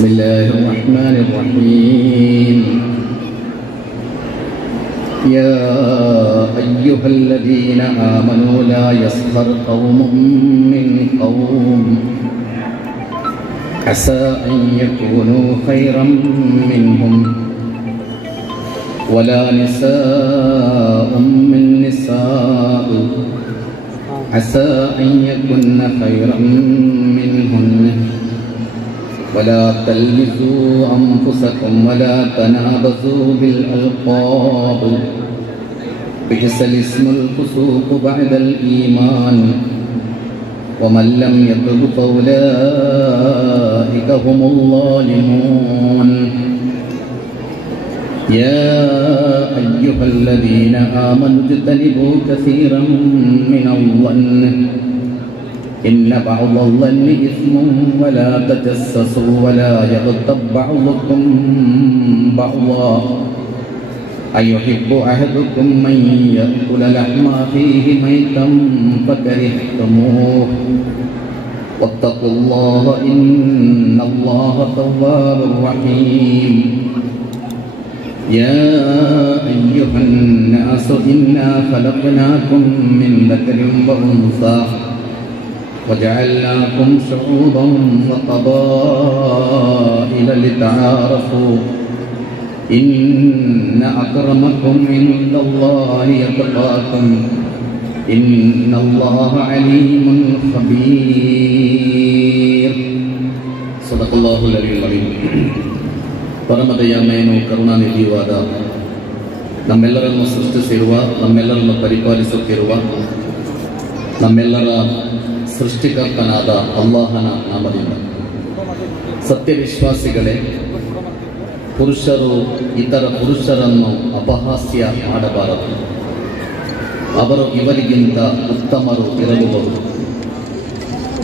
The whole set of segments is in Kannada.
بسم الله الرحمن الرحيم يا أيها الذين آمنوا لا يسخر قوم من قوم عسى أن يكونوا خيرا منهم ولا نساء من نساء عسى أن يكن خيرا منهن ولا تلمزوا أنفسكم ولا تنابزوا بالألقاب بئس الاسم الفسوق بعد الإيمان ومن لم يتب فأولئك هم الظالمون يا أيها الذين آمنوا اجتنبوا كثيرا من الظن إن بعض الظن إثم ولا تجسسوا ولا يغتب بعضكم بعضا أيحب أحدكم من يأكل لحم أخيه ميتا فكرهتموه واتقوا الله إن الله تواب رحيم يا أيها الناس إنا خلقناكم من ذكر وأنثى وجعلناكم شعوبا وقبائل لتعارفوا إن أكرمكم عند الله يتقاكم إن الله عليم خبير صدق الله العلي العظيم ಪರಮದಯಾಮಯನು ಕರುಣಾನಿಧಿಯುವಾದ ನಮ್ಮೆಲ್ಲರನ್ನು ಸೃಷ್ಟಿಸಿರುವ ನಮ್ಮೆಲ್ಲರನ್ನು ಪರಿಪಾಲಿಸುತ್ತಿರುವ ನಮ್ಮೆಲ್ಲರ ಸೃಷ್ಟಿಕರ್ತನಾದ ಅಲ್ಲಾಹನ ನಾಮದಿಂದ ಸತ್ಯವಿಶ್ವಾಸಿಗಳೇ, ಪುರುಷರು ಇತರ ಪುರುಷರನ್ನು ಅಪಹಾಸ್ಯ ಮಾಡಬಾರದು. ಅವರು ಇವರಿಗಿಂತ ಉತ್ತಮರು ಇರಬಹುದು.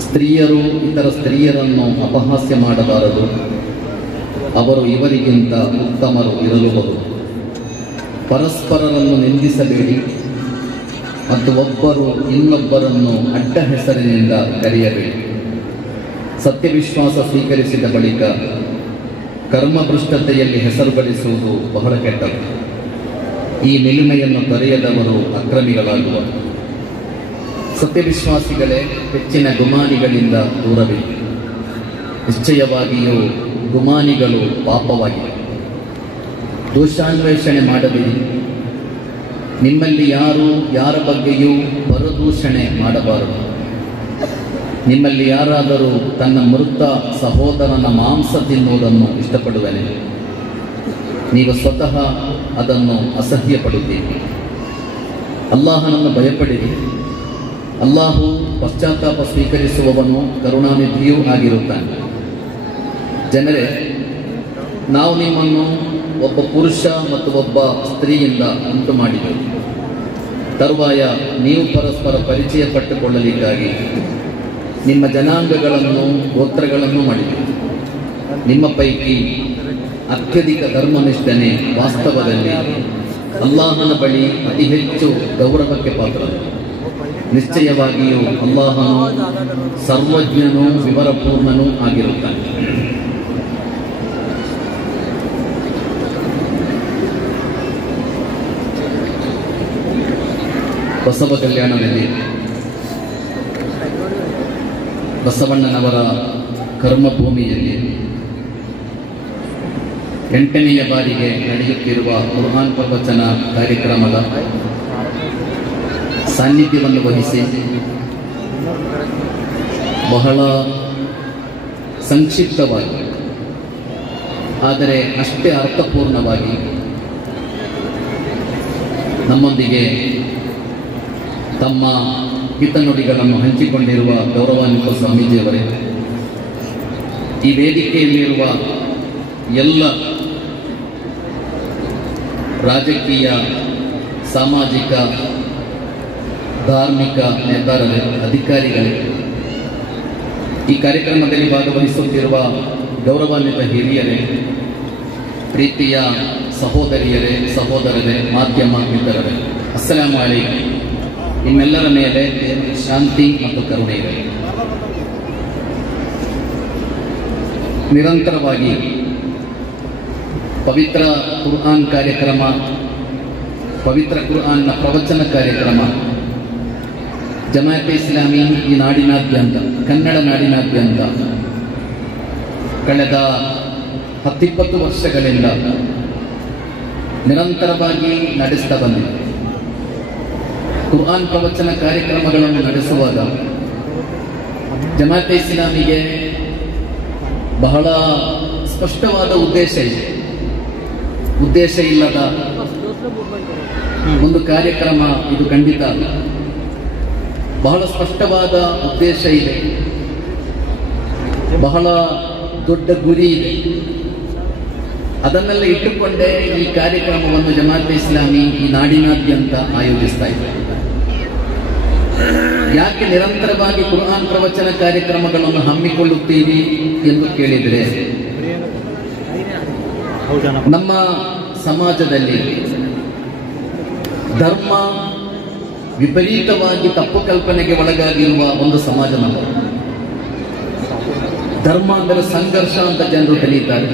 ಸ್ತ್ರೀಯರು ಇತರ ಸ್ತ್ರೀಯರನ್ನು ಅಪಹಾಸ್ಯ ಮಾಡಬಾರದು. ಅವರು ಇವರಿಗಿಂತ ಉತ್ತಮರು ಇರಬಹುದು. ಪರಸ್ಪರರನ್ನು ನಿಂದಿಸಬೇಡಿ ಮತ್ತು ಒಬ್ಬರು ಇನ್ನೊಬ್ಬರನ್ನು ಅಡ್ಡ ಹೆಸರಿನಿಂದ ಕರೆಯಬೇಡಿ. ಸತ್ಯವಿಶ್ವಾಸ ಸ್ವೀಕರಿಸಿದ ಬಳಿಕ ಕರ್ಮಭ್ರಷ್ಟತೆಯಲ್ಲಿ ಹೆಸರು ಗಳಿಸುವುದು ಬಹಳ ಕೆಟ್ಟದು. ಈ ನಿಲುಮೆಯನ್ನು ತೊರೆಯದವರು ಅಕ್ರಮಿಗಳಾಗುವರು. ಸತ್ಯವಿಶ್ವಾಸಿಗಳೇ, ಹೆಚ್ಚಿನ ಗುಮಾನಿಗಳಿಂದ ದೂರವಿರಿ. ನಿಶ್ಚಯವಾಗಿಯೂ ಗುಮಾನಿಗಳು ಪಾಪವಾಗಿವೆ. ದೋಷಾನ್ವೇಷಣೆ ಮಾಡಬೇಡಿ. ನಿಮ್ಮಲ್ಲಿ ಯಾರು ಯಾರ ಬಗ್ಗೆಯೂ ಪರದೂಷಣೆ ಮಾಡಬಾರದು. ನಿಮ್ಮಲ್ಲಿ ಯಾರಾದರೂ ತನ್ನ ಮೃತ ಸಹೋದರನ ಮಾಂಸ ತಿನ್ನುವುದನ್ನು ಇಷ್ಟಪಡುವನೆ? ನೀವು ಸ್ವತಃ ಅದನ್ನು ಅಸಹ್ಯಪಡುತ್ತೀರಿ. ಅಲ್ಲಾಹನನ್ನು ಭಯಪಡಿರಿ. ಅಲ್ಲಾಹು ಪಶ್ಚಾತ್ತಾಪ ಸ್ವೀಕರಿಸುವವನು ಕರುಣಾನಿಧಿಯೂ ಆಗಿರುತ್ತಾನೆ. ಜನರೇ, ನಾವು ನಿಮ್ಮನ್ನು ಒಬ್ಬ ಪುರುಷ ಮತ್ತು ಒಬ್ಬ ಸ್ತ್ರೀಯಿಂದ ಉಂಟು ಮಾಡಿದೆವು. ತರುವಾಯ ನೀವು ಪರಸ್ಪರ ಪರಿಚಯ ಪಟ್ಟುಕೊಳ್ಳಲಿಕ್ಕಾಗಿ ನಿಮ್ಮ ಜನಾಂಗಗಳನ್ನು ಗೋತ್ರಗಳನ್ನು ಮಾಡಿದೆವು. ನಿಮ್ಮ ಪೈಕಿ ಅತ್ಯಧಿಕ ಧರ್ಮನಿಷ್ಠನೆ ವಾಸ್ತವದಲ್ಲಿ ಅಲ್ಲಾಹನ ಬಳಿ ಅತಿ ಹೆಚ್ಚು ಗೌರವಕ್ಕೆ ಪಾತ್ರರು. ನಿಶ್ಚಯವಾಗಿಯೂ ಅಲ್ಲಾಹನು ಸರ್ವಜ್ಞನೂ ವಿವರಪೂರ್ಣನೂ ಆಗಿರುತ್ತಾನೆ. ಬಸವ ಕಲ್ಯಾಣದಲ್ಲಿ ಬಸವಣ್ಣನವರ ಕರ್ಮಭೂಮಿಯಲ್ಲಿ 8ನೆಯ ಬಾರಿಗೆ ನಡೆಯುತ್ತಿರುವ ಕುರ್ಆನ್ ಪ್ರವಚನ ಕಾರ್ಯಕ್ರಮದ ಸಾನ್ನಿಧ್ಯವನ್ನು ವಹಿಸಿ ಬಹಳ ಸಂಕ್ಷಿಪ್ತವಾಗಿ ಆದರೆ ಅಷ್ಟೇ ಅರ್ಥಪೂರ್ಣವಾಗಿ ನಮ್ಮೊಂದಿಗೆ ತಮ್ಮ ಹಿತನುಡಿಗಳನ್ನು ಹಂಚಿಕೊಂಡಿರುವ ಗೌರವಾನ್ವಿತ ಸ್ವಾಮೀಜಿಯವರೇ, ಈ ವೇದಿಕೆಯಲ್ಲಿರುವ ಎಲ್ಲ ರಾಜಕೀಯ, ಸಾಮಾಜಿಕ, ಧಾರ್ಮಿಕ ನೇತಾರರೇ, ಅಧಿಕಾರಿಗಳೇ, ಈ ಕಾರ್ಯಕ್ರಮದಲ್ಲಿ ಭಾಗವಹಿಸುತ್ತಿರುವ ಗೌರವಾನ್ವಿತ ಹಿರಿಯರೇ, ಪ್ರೀತಿಯ ಸಹೋದರಿಯರೇ, ಸಹೋದರರೇ, ಮಾಧ್ಯಮ ಮಿತ್ರರೇ, ಅಸ್ಸಲಾಮು ಅಲೈಕುಂ. ನಿಮ್ಮೆಲ್ಲರ ಮೇಲೆ ಶಾಂತಿ ಮತ್ತು ಕರುಣೆ ಇರಲಿ. ನಿರಂತರವಾಗಿ ಪವಿತ್ರ ಕುರ್ಆನ್ ಕಾರ್ಯಕ್ರಮ, ಪವಿತ್ರ ಕುರ್ಆನ್ನ ಪ್ರವಚನ ಕಾರ್ಯಕ್ರಮ ಜಮಾಯತ್ ಇಸ್ಲಾಮಿ ಈ ನಾಡಿನಾದ್ಯಂತ, ಕನ್ನಡ ನಾಡಿನಾದ್ಯಂತ ಕಳೆದ 10-20 ವರ್ಷಗಳಿಂದ ನಿರಂತರವಾಗಿ ನಡೆಸ್ತಾ ಬಂದಿದೆ. ಕುರ್ಆನ್ ಪ್ರವಚನ ಕಾರ್ಯಕ್ರಮಗಳನ್ನು ನಡೆಸುವಾಗ ಜಮಾಯತ್ ಇಸ್ಲಾಮಿಗೆ ಬಹಳ ಸ್ಪಷ್ಟವಾದ ಉದ್ದೇಶ ಇದೆ. ಉದ್ದೇಶ ಇಲ್ಲದ ಒಂದು ಕಾರ್ಯಕ್ರಮ ಇದು ಖಂಡಿತ ಅಲ್ಲ. ಬಹಳ ಸ್ಪಷ್ಟವಾದ ಉದ್ದೇಶ ಇದೆ, ಬಹಳ ದೊಡ್ಡ ಗುರಿ ಇದೆ. ಅದನ್ನೆಲ್ಲ ಇಟ್ಟುಕೊಂಡೇ ಈ ಕಾರ್ಯಕ್ರಮವನ್ನು ಜಮಾಯತ್ ಇಸ್ಲಾಮಿ ಈ ನಾಡಿನಾದ್ಯಂತ ಆಯೋಜಿಸ್ತಾ ಇದೆ. ಯಾಕೆ ನಿರಂತರವಾಗಿ ಕುರ್ಆನ್ ಪ್ರವಚನ ಕಾರ್ಯಕ್ರಮಗಳನ್ನು ಹಮ್ಮಿಕೊಳ್ಳುತ್ತೀರಿ ಎಂದು ಕೇಳಿದರೆ, ನಮ್ಮ ಸಮಾಜದಲ್ಲಿ ಧರ್ಮ ವಿಪರೀತವಾಗಿ ತಪ್ಪು ಕಲ್ಪನೆಗೆ ಒಳಗಾಗಿರುವ ಒಂದು ಸಮಾಜ ನಮ್ಮ. ಧರ್ಮ ಅಂದರೆ ಸಂಘರ್ಷ ಅಂತ ಜನರು ಕಲಿಯುತ್ತಾರೆ.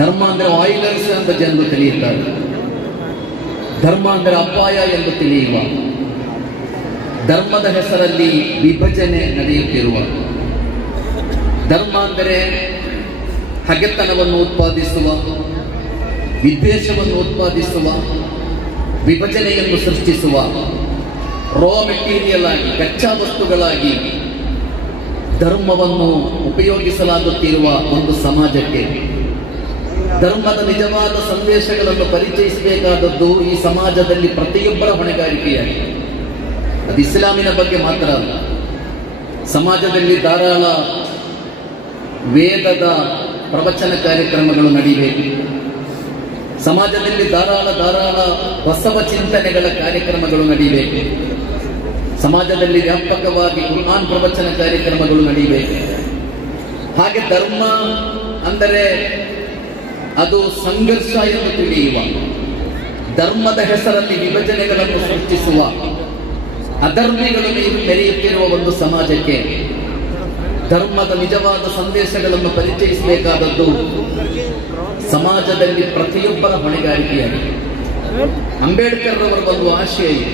ಧರ್ಮ ಅಂದರೆ ವಾಯ್ಲೆನ್ಸ್ ಅಂತ ಜನರು ತಿಳಿಯುತ್ತಾರೆ. ಧರ್ಮ ಅಂದರೆ ಅಪಾಯ ಎಂದು ತಿಳಿಯುವ, ಧರ್ಮದ ಹೆಸರಲ್ಲಿ ವಿಭಜನೆ ನಡೆಯುತ್ತಿರುವ, ಧರ್ಮ ಅಂದರೆ ಹಗೆತನವನ್ನು ಉತ್ಪಾದಿಸುವ, ವಿದ್ವೇಷವನ್ನು ಉತ್ಪಾದಿಸುವ, ವಿಭಜನೆಯನ್ನು ಸೃಷ್ಟಿಸುವ, ರಾ ಮೆಟೀರಿಯಲ್ ಆಗಿ, ಕಚ್ಚಾ ವಸ್ತುಗಳಾಗಿ ಧರ್ಮವನ್ನು ಉಪಯೋಗಿಸಲಾಗುತ್ತಿರುವ ಒಂದು ಸಮಾಜಕ್ಕೆ ಧರ್ಮದ ನಿಜವಾದ ಸಂದೇಶಗಳನ್ನು ಪರಿಚಯಿಸಬೇಕಾದದ್ದು ಈ ಸಮಾಜದಲ್ಲಿ ಪ್ರತಿಯೊಬ್ಬರ ಹೊಣೆಗಾರಿಕೆಯಾಗಿದೆ. ಅದು ಇಸ್ಲಾಮಿನ ಬಗ್ಗೆ ಮಾತ್ರ ಅಲ್ಲ. ಸಮಾಜದಲ್ಲಿ ಧಾರಾಳ ವೇದದ ಪ್ರವಚನ ಕಾರ್ಯಕ್ರಮಗಳು ನಡೆಯಬೇಕು. ಸಮಾಜದಲ್ಲಿ ಧಾರಾಳ ಬಸವ ಚಿಂತನೆಗಳ ಕಾರ್ಯಕ್ರಮಗಳು ನಡೆಯಬೇಕು. ಸಮಾಜದಲ್ಲಿ ವ್ಯಾಪಕವಾಗಿ ಕುರ್ಆನ್ ಪ್ರವಚನ ಕಾರ್ಯಕ್ರಮಗಳು ನಡೆಯಬೇಕು. ಹಾಗೆ ಧರ್ಮ ಅಂದರೆ ಅದು ಸಂಘರ್ಷ ಎಂದು ತಿಳಿಯುವ, ಧರ್ಮದ ಹೆಸರಲ್ಲಿ ವಿಭಜನೆಗಳನ್ನು ಸೃಷ್ಟಿಸುವ, ಅಧರ್ಮಿಗಳು ಮೆರೆಯುತ್ತಿರುವ ಒಂದು ಸಮಾಜಕ್ಕೆ ಧರ್ಮದ ನಿಜವಾದ ಸಂದೇಶಗಳನ್ನು ಪರಿಚಯಿಸಬೇಕಾದದ್ದು ಸಮಾಜದಲ್ಲಿ ಪ್ರತಿಯೊಬ್ಬರ ಹೊಣೆಗಾರಿಕೆಯಾಗಿದೆ. ಅಂಬೇಡ್ಕರ್ ಅವರ ಒಂದು ಆಶಯ ಇದೆ.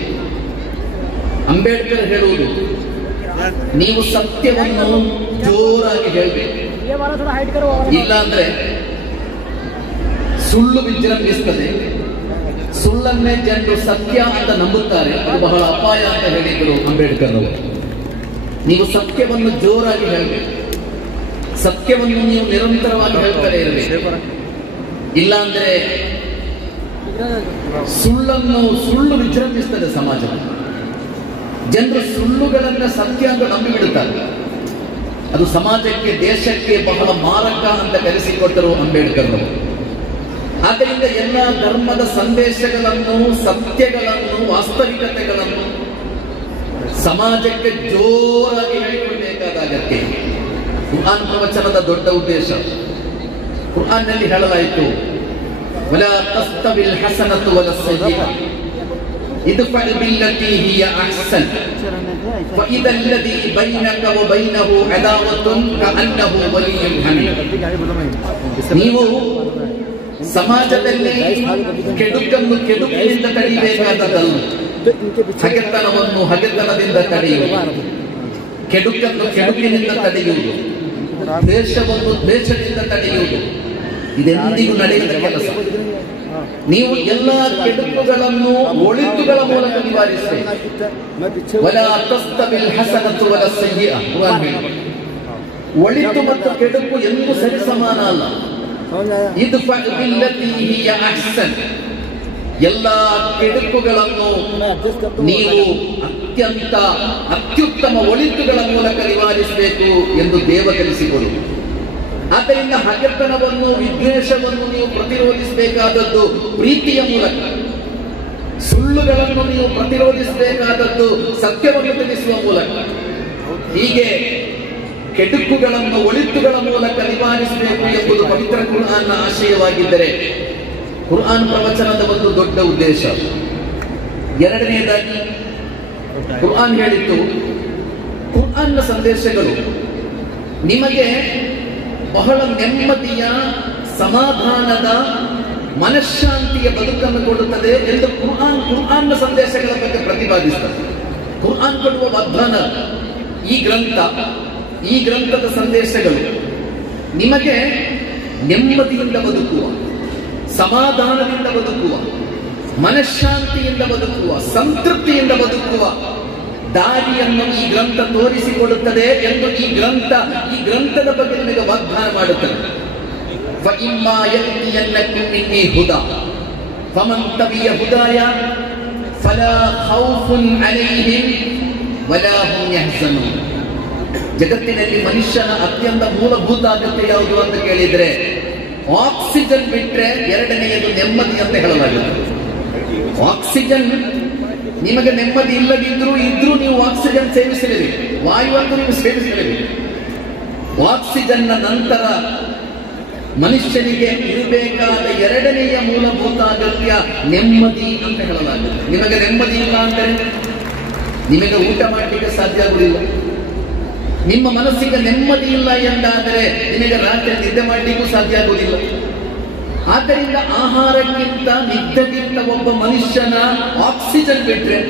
ಅಂಬೇಡ್ಕರ್ ಹೇಳುವುದು, ನೀವು ಸತ್ಯವನ್ನು ಜೋರಾಗಿ ಹೇಳಬೇಕು, ಇಲ್ಲಾಂದ್ರೆ ಸುಳ್ಳು ವಿಜೃಂಭಿಸುತ್ತದೆ, ಸುಳ್ಳನ್ನೇ ಜನರು ಸತ್ಯ ಅಂತ ನಂಬುತ್ತಾರೆ, ಅದು ಬಹಳ ಅಪಾಯ ಅಂತ ಹೇಳಿದರು ಅಂಬೇಡ್ಕರ್ ಅವರು. ನೀವು ಸತ್ಯವನ್ನು ಜೋರಾಗಿ ಹೇಳಬೇಕು, ಸತ್ಯವನ್ನು ನೀವು ನಿರಂತರವಾಗಿ ಹೇಳ್ತಾರೆ ಇರಬೇಕು. ಇಲ್ಲಾಂದ್ರೆ ಸುಳ್ಳು ವಿಜೃಂಭಿಸ್ತದೆ ಸಮಾಜದಲ್ಲಿ. ಜನರು ಸುಳ್ಳುಗಳನ್ನ ಸತ್ಯ ಅಂತ ನಂಬಿಬಿಡುತ್ತಾರೆ. ಅದು ಸಮಾಜಕ್ಕೆ, ದೇಶಕ್ಕೆ ಬಹಳ ಮಾರಕ ಅಂತ ಕಲಿಸಿಕೊಟ್ಟರು ಅಂಬೇಡ್ಕರ್ ಅವರು. ಆದ್ದರಿಂದ ಎಲ್ಲ ಧರ್ಮದ ಸಂದೇಶಗಳನ್ನು, ಸತ್ಯಗಳನ್ನು, ವಾಸ್ತವಿಕತೆಗಳನ್ನು ಸಮಾಜಕ್ಕೆ ಜೋರಾಗಿ ಹೇಳಿಕೊಡಬೇಕಾದ ಅಗತ್ಯ. ಕುರ್ಆನ್ ಪ್ರವಚನದ ದೊಡ್ಡ ಉದ್ದೇಶ, ಕುರ್ಆನ್ನಲ್ಲಿ ಹೇಳಲಾಯಿತು, ವಲಾ ತಸ್ತವಿಲ್ ಹಸನತು ವಲಾ ಸಯ್ಯಿಅ ಇದ್ಫಾ ಬಿಲ್ಲತಿ ಹಿಯ ಅಹ್ಸನ್ ಫಇದಾ ಅಲ್ಲದಿ ಬೈನಕ ವ ಬೈನಹು ಅದಾವತುನ್ ಕಅನ್ನಹು ವಲಿಯುನ್ ಹಮೀಮ್. ನೀವು ಸಮಾಜದಲ್ಲಿ ಕೆಡುಕನ್ನು ಕೆಡುಕಿನಿಂದ ತಡೆಯಬೇಕಾದದಲ್ಲ, ಹಗೆತನವನ್ನು ಹಗೆತನದಿಂದ ತಡೆಯುವುದು, ಕೆಡುಕನ್ನು ಕೆಡುಕಿನಿಂದ ತಡೆಯುವುದು, ದ್ವೇಷವನ್ನು ದ್ವೇಷದಿಂದ ತಡೆಯುವುದು, ಇದೆಂದಿಗೂ ನಡೆಯುವ ಕೆಲಸ. ನೀವು ಎಲ್ಲ ಕೆಡುಕುಗಳನ್ನು ಒಳಿತುಗಳ ಮೂಲಕ ನಿವಾರಿಸಬೇಕು. ವಲಾ ತಸ್ತವಿಲ್ ಹಸನತು ವಲಾ ಸಯ್ಯಿಅ. ಒಳಿತು ಮತ್ತು ಕೆಡುಕು ಎಂದೂ ಸರಿ ಸಮಾನ ಅಲ್ಲ. ಇದ್ಫಾ ಬಿಲ್ಲತಿ ಹಿಯ ಅಹ್ಸನ್. ಎಲ್ಲ ಕೆಡುಕುಗಳನ್ನು ನೀವು ಅತ್ಯುತ್ತಮ ಒಳಿತುಗಳ ಮೂಲಕ ನಿವಾರಿಸಬೇಕು ಎಂದು ದೇವ ಕಲಿಸಿಕೊಡು. ಆದ್ದರಿಂದ ಹಗೆತನವನ್ನು, ವಿದ್ವೇಷವನ್ನು ನೀವು ಪ್ರತಿರೋಧಿಸಬೇಕಾದದ್ದು ಪ್ರೀತಿಯ ಮೂಲಕ, ಸುಳ್ಳುಗಳನ್ನು ನೀವು ಪ್ರತಿರೋಧಿಸಬೇಕಾದದ್ದು ಸತ್ಯವನ್ನು ತಿಳಿಸುವ ಮೂಲಕ. ಹೀಗೆ ಕೆಡುಕುಗಳನ್ನು ಒಳಿತುಗಳ ಮೂಲಕ ನಿವಾರಿಸಬೇಕು ಎಂಬುದು ಪವಿತ್ರ ಕುರ್ಆನ್ನ ಆಶಯವಾಗಿದ್ದರೆ, ಕುರ್ಆನ್ ಪ್ರವಚನದ ಒಂದು ದೊಡ್ಡ ಉದ್ದೇಶ. ಎರಡನೆಯದಾಗಿ ಕುರ್ಆನ್ ಹೇಳಿತ್ತು, ಕುರ್ಆನ್ನ ಸಂದೇಶಗಳು ನಿಮಗೆ ಬಹಳ ನೆಮ್ಮದಿಯ, ಸಮಾಧಾನದ, ಮನಃಶಾಂತಿಯ ಬದುಕನ್ನು ಕೊಡುತ್ತದೆ ಎಂದು ಕುರ್ಆನ್ನ ಸಂದೇಶಗಳ ಬಗ್ಗೆ ಪ್ರತಿಪಾದಿಸುತ್ತದೆ. ಕುರ್ಆನ್ ಕೊಡುವ ವಾಗ್ದಾನ, ಈ ಗ್ರಂಥದ ಸಂದೇಶಗಳು ನಿಮಗೆ ನೆಮ್ಮದಿಯಿಂದ ಬದುಕುವ, ಸಮಾಧಾನದಿಂದ ಬದುಕುವ, ಮನಃಶಾಂತಿಯಿಂದ ಬದುಕುವ, ಸಂತೃಪ್ತಿಯಿಂದ ಬದುಕುವ ದಾರಿಯನ್ನು ಈ ಗ್ರಂಥ ತೋರಿಸಿಕೊಡುತ್ತದೆ ಎಂದು ಈ ಗ್ರಂಥದ ಬಗ್ಗೆ ನಿಮಗೆ ವಾಗ್ದಾನ ಮಾಡುತ್ತದೆ. فَإِمَّا يَأْتِيَنَّكُم مِّنِّي هُدًى فَمَن تَبِعَ هُدَايَ فَلَا خَوْفٌ عَلَيْهِمْ وَلَا هُمْ يَحْزَنُونَ. ಜಗತ್ತಿನಲ್ಲಿ ಮನುಷ್ಯನ ಅತ್ಯಂತ ಮೂಲಭೂತ ಅಗತ್ಯ ಯಾವುದು ಅಂತ ಕೇಳಿದ್ರೆ ಆಕ್ಸಿಜನ್ ಬಿಟ್ರೆ ಎರಡನೆಯದು ನೆಮ್ಮದಿ ಅಂತ ಹೇಳಲಾಗುತ್ತೆ. ಆಕ್ಸಿಜನ್ ನಿಮಗೆ ನೆಮ್ಮದಿ ಇಲ್ಲದಿದ್ರೂ ನೀವು ಆಕ್ಸಿಜನ್ ಸೇವಿಸಲೇಬೇಕು, ವಾಯುವನ್ನು ನೀವು ಸೇವಿಸಲೇಬೇಕು. ಆಕ್ಸಿಜನ್ನ ನಂತರ ಮನುಷ್ಯನಿಗೆ ಇರಬೇಕಾದ ಎರಡನೆಯ ಮೂಲಭೂತ ಅಗತ್ಯ ನೆಮ್ಮದಿ ಅಂತ ಹೇಳಲಾಗುತ್ತೆ. ನಿಮಗೆ ನೆಮ್ಮದಿ ಇಲ್ಲ ಅಂದರೆ ನಿಮಗೆ ಊಟ ಮಾಡಲಿಕ್ಕೆ ಸಾಧ್ಯ ಆಗುವುದಿಲ್ಲ. ನಿಮ್ಮ ಮನಸ್ಸಿಗೆ ನೆಮ್ಮದಿ ಇಲ್ಲ ಎಂದಾದರೆ ನಿಮಗೆ ರಾತ್ರಿ ನಿದ್ದೆ ಮಾಡಲಿಕ್ಕೂ ಸಾಧ್ಯ ಆಗುವುದಿಲ್ಲ. ಆದ್ದರಿಂದ ಆಹಾರಕ್ಕಿಂತ ನಿದ್ದೆಗಿಂತ ಒಬ್ಬ ಮನುಷ್ಯನ ಆಕ್ಸಿಜನ್ ಬಿಟ್ರೆ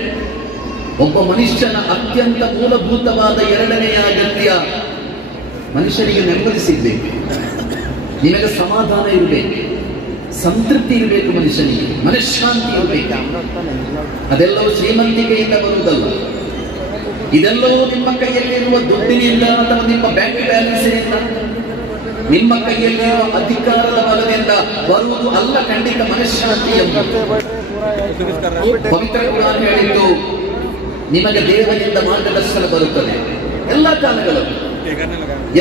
ಒಬ್ಬ ಮನುಷ್ಯನ ಅತ್ಯಂತ ಮೂಲಭೂತವಾದ ಎರಡನೆಯ ಅಗತ್ಯ ಮನುಷ್ಯನಿಗೆ ನೆಮ್ಮದಿ ಸಿಗಬೇಕು, ನಿಮಗೆ ಸಮಾಧಾನ ಇರಬೇಕು, ಸಂತೃಪ್ತಿ ಇರಬೇಕು, ಮನುಷ್ಯನಿಗೆ ಮನಃಶಾಂತಿ ಇರಬೇಕು. ಅದೆಲ್ಲವೂ ಶ್ರೀಮಂತಿಕೆಯಿಂದ ಬರುವುದಲ್ಲ. ಇದೆಲ್ಲವೂ ನಿಮ್ಮ ಕೈಯಲ್ಲಿರುವ ದುಡ್ಡಿನಿಂದ ಅಥವಾ ನಿಮ್ಮ ಬ್ಯಾಂಕ್ ಬ್ಯಾಲೆನ್ಸ್ನಿಂದ, ನಿಮ್ಮ ಕೈಯಲ್ಲಿರುವ ಅಧಿಕಾರದ ಬಲದಿಂದ ಬರುವುದು ಅಲ್ಲ. ಖಂಡಿತ ಮನಃಶಾಂತಿ ಎಂದು ಪವಿತ್ರ ಕುರಾನ್ ಹೇಳಿದ್ದು, ನಿಮಗೆ ದೇವರಿಂದ ಮಾರ್ಗದರ್ಶನ ಬರುತ್ತದೆ.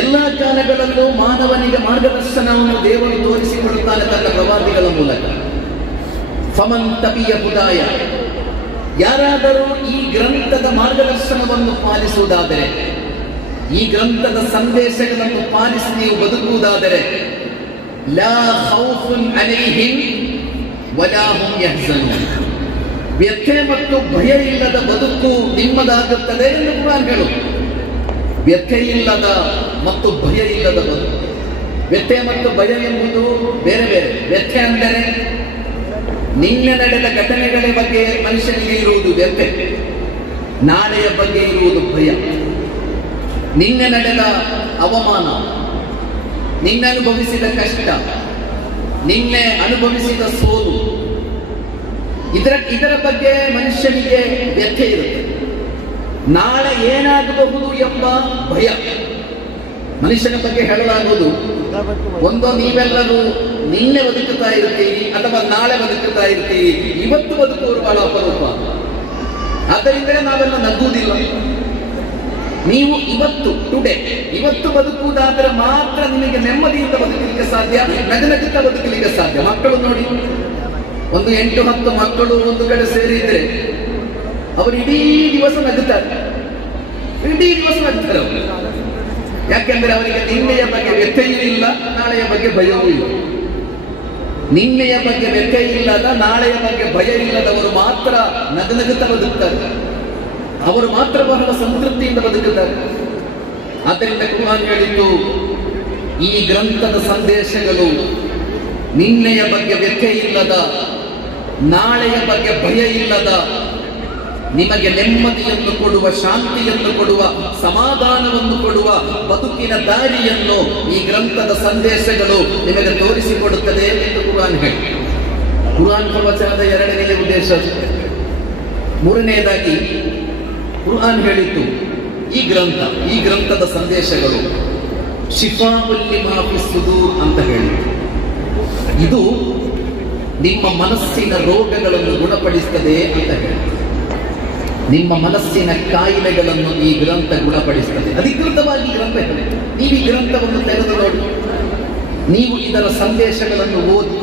ಎಲ್ಲ ಕಾಲಗಳಲ್ಲೂ ಮಾನವನಿಗೆ ಮಾರ್ಗದರ್ಶನವನ್ನು ದೇವರು ತೋರಿಸಿಕೊಡುತ್ತಾನೆ ತನ್ನ ಪ್ರವಾದಿಗಳ ಮೂಲಕ. ಫಮನ್ ತಬಿಯ ಹುದಾಯ, ಯಾರಾದರೂ ಈ ಗ್ರಂಥದ ಮಾರ್ಗದರ್ಶನವನ್ನು ಪಾಲಿಸುವುದಾದರೆ, ಈ ಗ್ರಂಥದ ಸಂದೇಶಗಳನ್ನು ಪಾಲಿಸಿ ನೀವು ಬದುಕುವುದಾದರೆ, ಲಾ ಖೌಫುನ್ ಅಲೈಹಿಂ ವಲಾ ಹುಂ ಯಹ್ಜನೂನ್, ವ್ಯಥೆ ಮತ್ತು ಭಯ ಇಲ್ಲದ ಬದುಕು ನಿಮ್ಮದಾಗುತ್ತದೆ ಎಂದು ಕುರಾನ್ ಹೇಳುತ್ತದೆ. ವ್ಯಥೆ ಇಲ್ಲದ ಮತ್ತು ಭಯ ಇಲ್ಲದ ಬದುಕು. ವ್ಯಥೆ ಮತ್ತು ಭಯ ಎಂಬುದು ಬೇರೆ ಬೇರೆ. ವ್ಯಥೆ ಅಂದರೆ ನಿನ್ನೆ ನಡೆದ ಘಟನೆಗಳ ಬಗ್ಗೆ ಮನುಷ್ಯನಿಗೆ ಇರುವುದು ವ್ಯಥೆ, ನಾಳೆಯ ಬಗ್ಗೆ ಇರುವುದು ಭಯ. ನಿನ್ನೆ ನಡೆದ ಅವಮಾನ, ನಿನ್ನೆ ಅನುಭವಿಸಿದ ಕಷ್ಟ, ನಿನ್ನೆ ಅನುಭವಿಸಿದ ಸೋಲು, ಇದರ ಬಗ್ಗೆ ಮನುಷ್ಯನಿಗೆ ವ್ಯಥೆ ಇರುತ್ತೆ. ನಾಳೆ ಏನಾಗಬಹುದು ಎಂಬ ಭಯ ಮನುಷ್ಯನ ಬಗ್ಗೆ ಹೇಳಲಾಗುವುದು. ಒಂದೋ ನೀವೆಲ್ಲರೂ ನಿನ್ನೆ ಬದುಕುತ್ತಾ ಇರ್ತೀರಿ ಅಥವಾ ನಾಳೆ ಬದುಕುತ್ತಾ ಇರ್ತೀರಿ. ಇವತ್ತು ಬದುಕುವರು ಬಹಳ ಅಪರೂಪ. ಆದ್ದರಿಂದ ನಾವೆಲ್ಲ ನಗುವುದಿಲ್ಲ. ನೀವು ಇವತ್ತು ಬದುಕುವುದಾದರೆ ಮಾತ್ರ ನಿಮಗೆ ನೆಮ್ಮದಿಯಿಂದ ಬದುಕಲಿಕ್ಕೆ ಸಾಧ್ಯ, ನಗುತ್ತಾ ಬದುಕಲಿಕ್ಕೆ ಸಾಧ್ಯ. ಮಕ್ಕಳು ನೋಡಿ, ಒಂದು 8-10 ಮಕ್ಕಳು ಒಂದು ಕಡೆ ಸೇರಿದ್ರೆ ಅವರು ಇಡೀ ದಿವಸ ನಗುತ್ತಾರೆ. ಅವರು ಯಾಕೆಂದ್ರೆ ಅವರಿಗೆ ನಿನ್ನೆಯ ಬಗ್ಗೆ ವ್ಯಥೆಯೂ ಇಲ್ಲ, ನಾಳೆಯ ಬಗ್ಗೆ ಭಯವೂ ಇಲ್ಲ. ನಿನ್ನೆಯ ಬಗ್ಗೆ ವ್ಯಥೆ ಇಲ್ಲದ, ನಾಳೆಯ ಬಗ್ಗೆ ಭಯ ಇಲ್ಲದವರು ಮಾತ್ರ ನಗುತ್ತಾ ಬದುಕುತ್ತಾರೆ. ಅವರು ಮಾತ್ರ ಬಹಳ ಸಂತೃಪ್ತಿಯಿಂದ ಬದುಕುತ್ತಾರೆ. ಆದ್ದರಿಂದ ಕುರಾನ್ ಹೇಳಿದ್ದು, ಈ ಗ್ರಂಥದ ಸಂದೇಶಗಳು ನಿನ್ನೆಯ ಬಗ್ಗೆ ವ್ಯಥೆ ಇಲ್ಲದ, ನಾಳೆಯ ಬಗ್ಗೆ ಭಯ ಇಲ್ಲದ, ನಿಮಗೆ ನೆಮ್ಮದಿಯನ್ನು ಕೊಡುವ, ಶಾಂತಿಯನ್ನು ಕೊಡುವ, ಸಮಾಧಾನವನ್ನು ಕೊಡುವ ಬದುಕಿನ ದಾರಿಯನ್ನು ಈ ಗ್ರಂಥದ ಸಂದೇಶಗಳು ನಿಮಗೆ ತೋರಿಸಿಕೊಡುತ್ತದೆ ಎಂದು ಕುರಾನ್ ಹೇಳಿ. ಕುರಾನ್ ಪ್ರವಚನದ ಎರಡನೆಯ ಉದ್ದೇಶ. ಮೂರನೆಯದಾಗಿ ಕುರಾನ್ ಹೇಳಿದ್ದು, ಈ ಗ್ರಂಥದ ಸಂದೇಶಗಳು ಶಿಫಾಉಲ್ ಲಿಮಾ ಫಿ ಸುದೂರ್ ಅಂತ ಹೇಳಿ, ಇದು ನಿಮ್ಮ ಮನಸ್ಸಿನ ರೋಗಗಳನ್ನು ಗುಣಪಡಿಸುತ್ತದೆ ಅಂತ ಹೇಳಿ. ನಿಮ್ಮ ಮನಸ್ಸಿನ ಕಾಯಿಲೆಗಳನ್ನು ಈ ಗ್ರಂಥ ಗುಣಪಡಿಸುತ್ತದೆ. ಅಧಿಕೃತವಾಗಿ ಗ್ರಂಥ ಹೇಳಿ. ನೀವು ಈ ಗ್ರಂಥವನ್ನು ತೆಗೆದು ನೋಡಿ, ನೀವು ಇದರ ಸಂದೇಶಗಳನ್ನು ಓದಿ.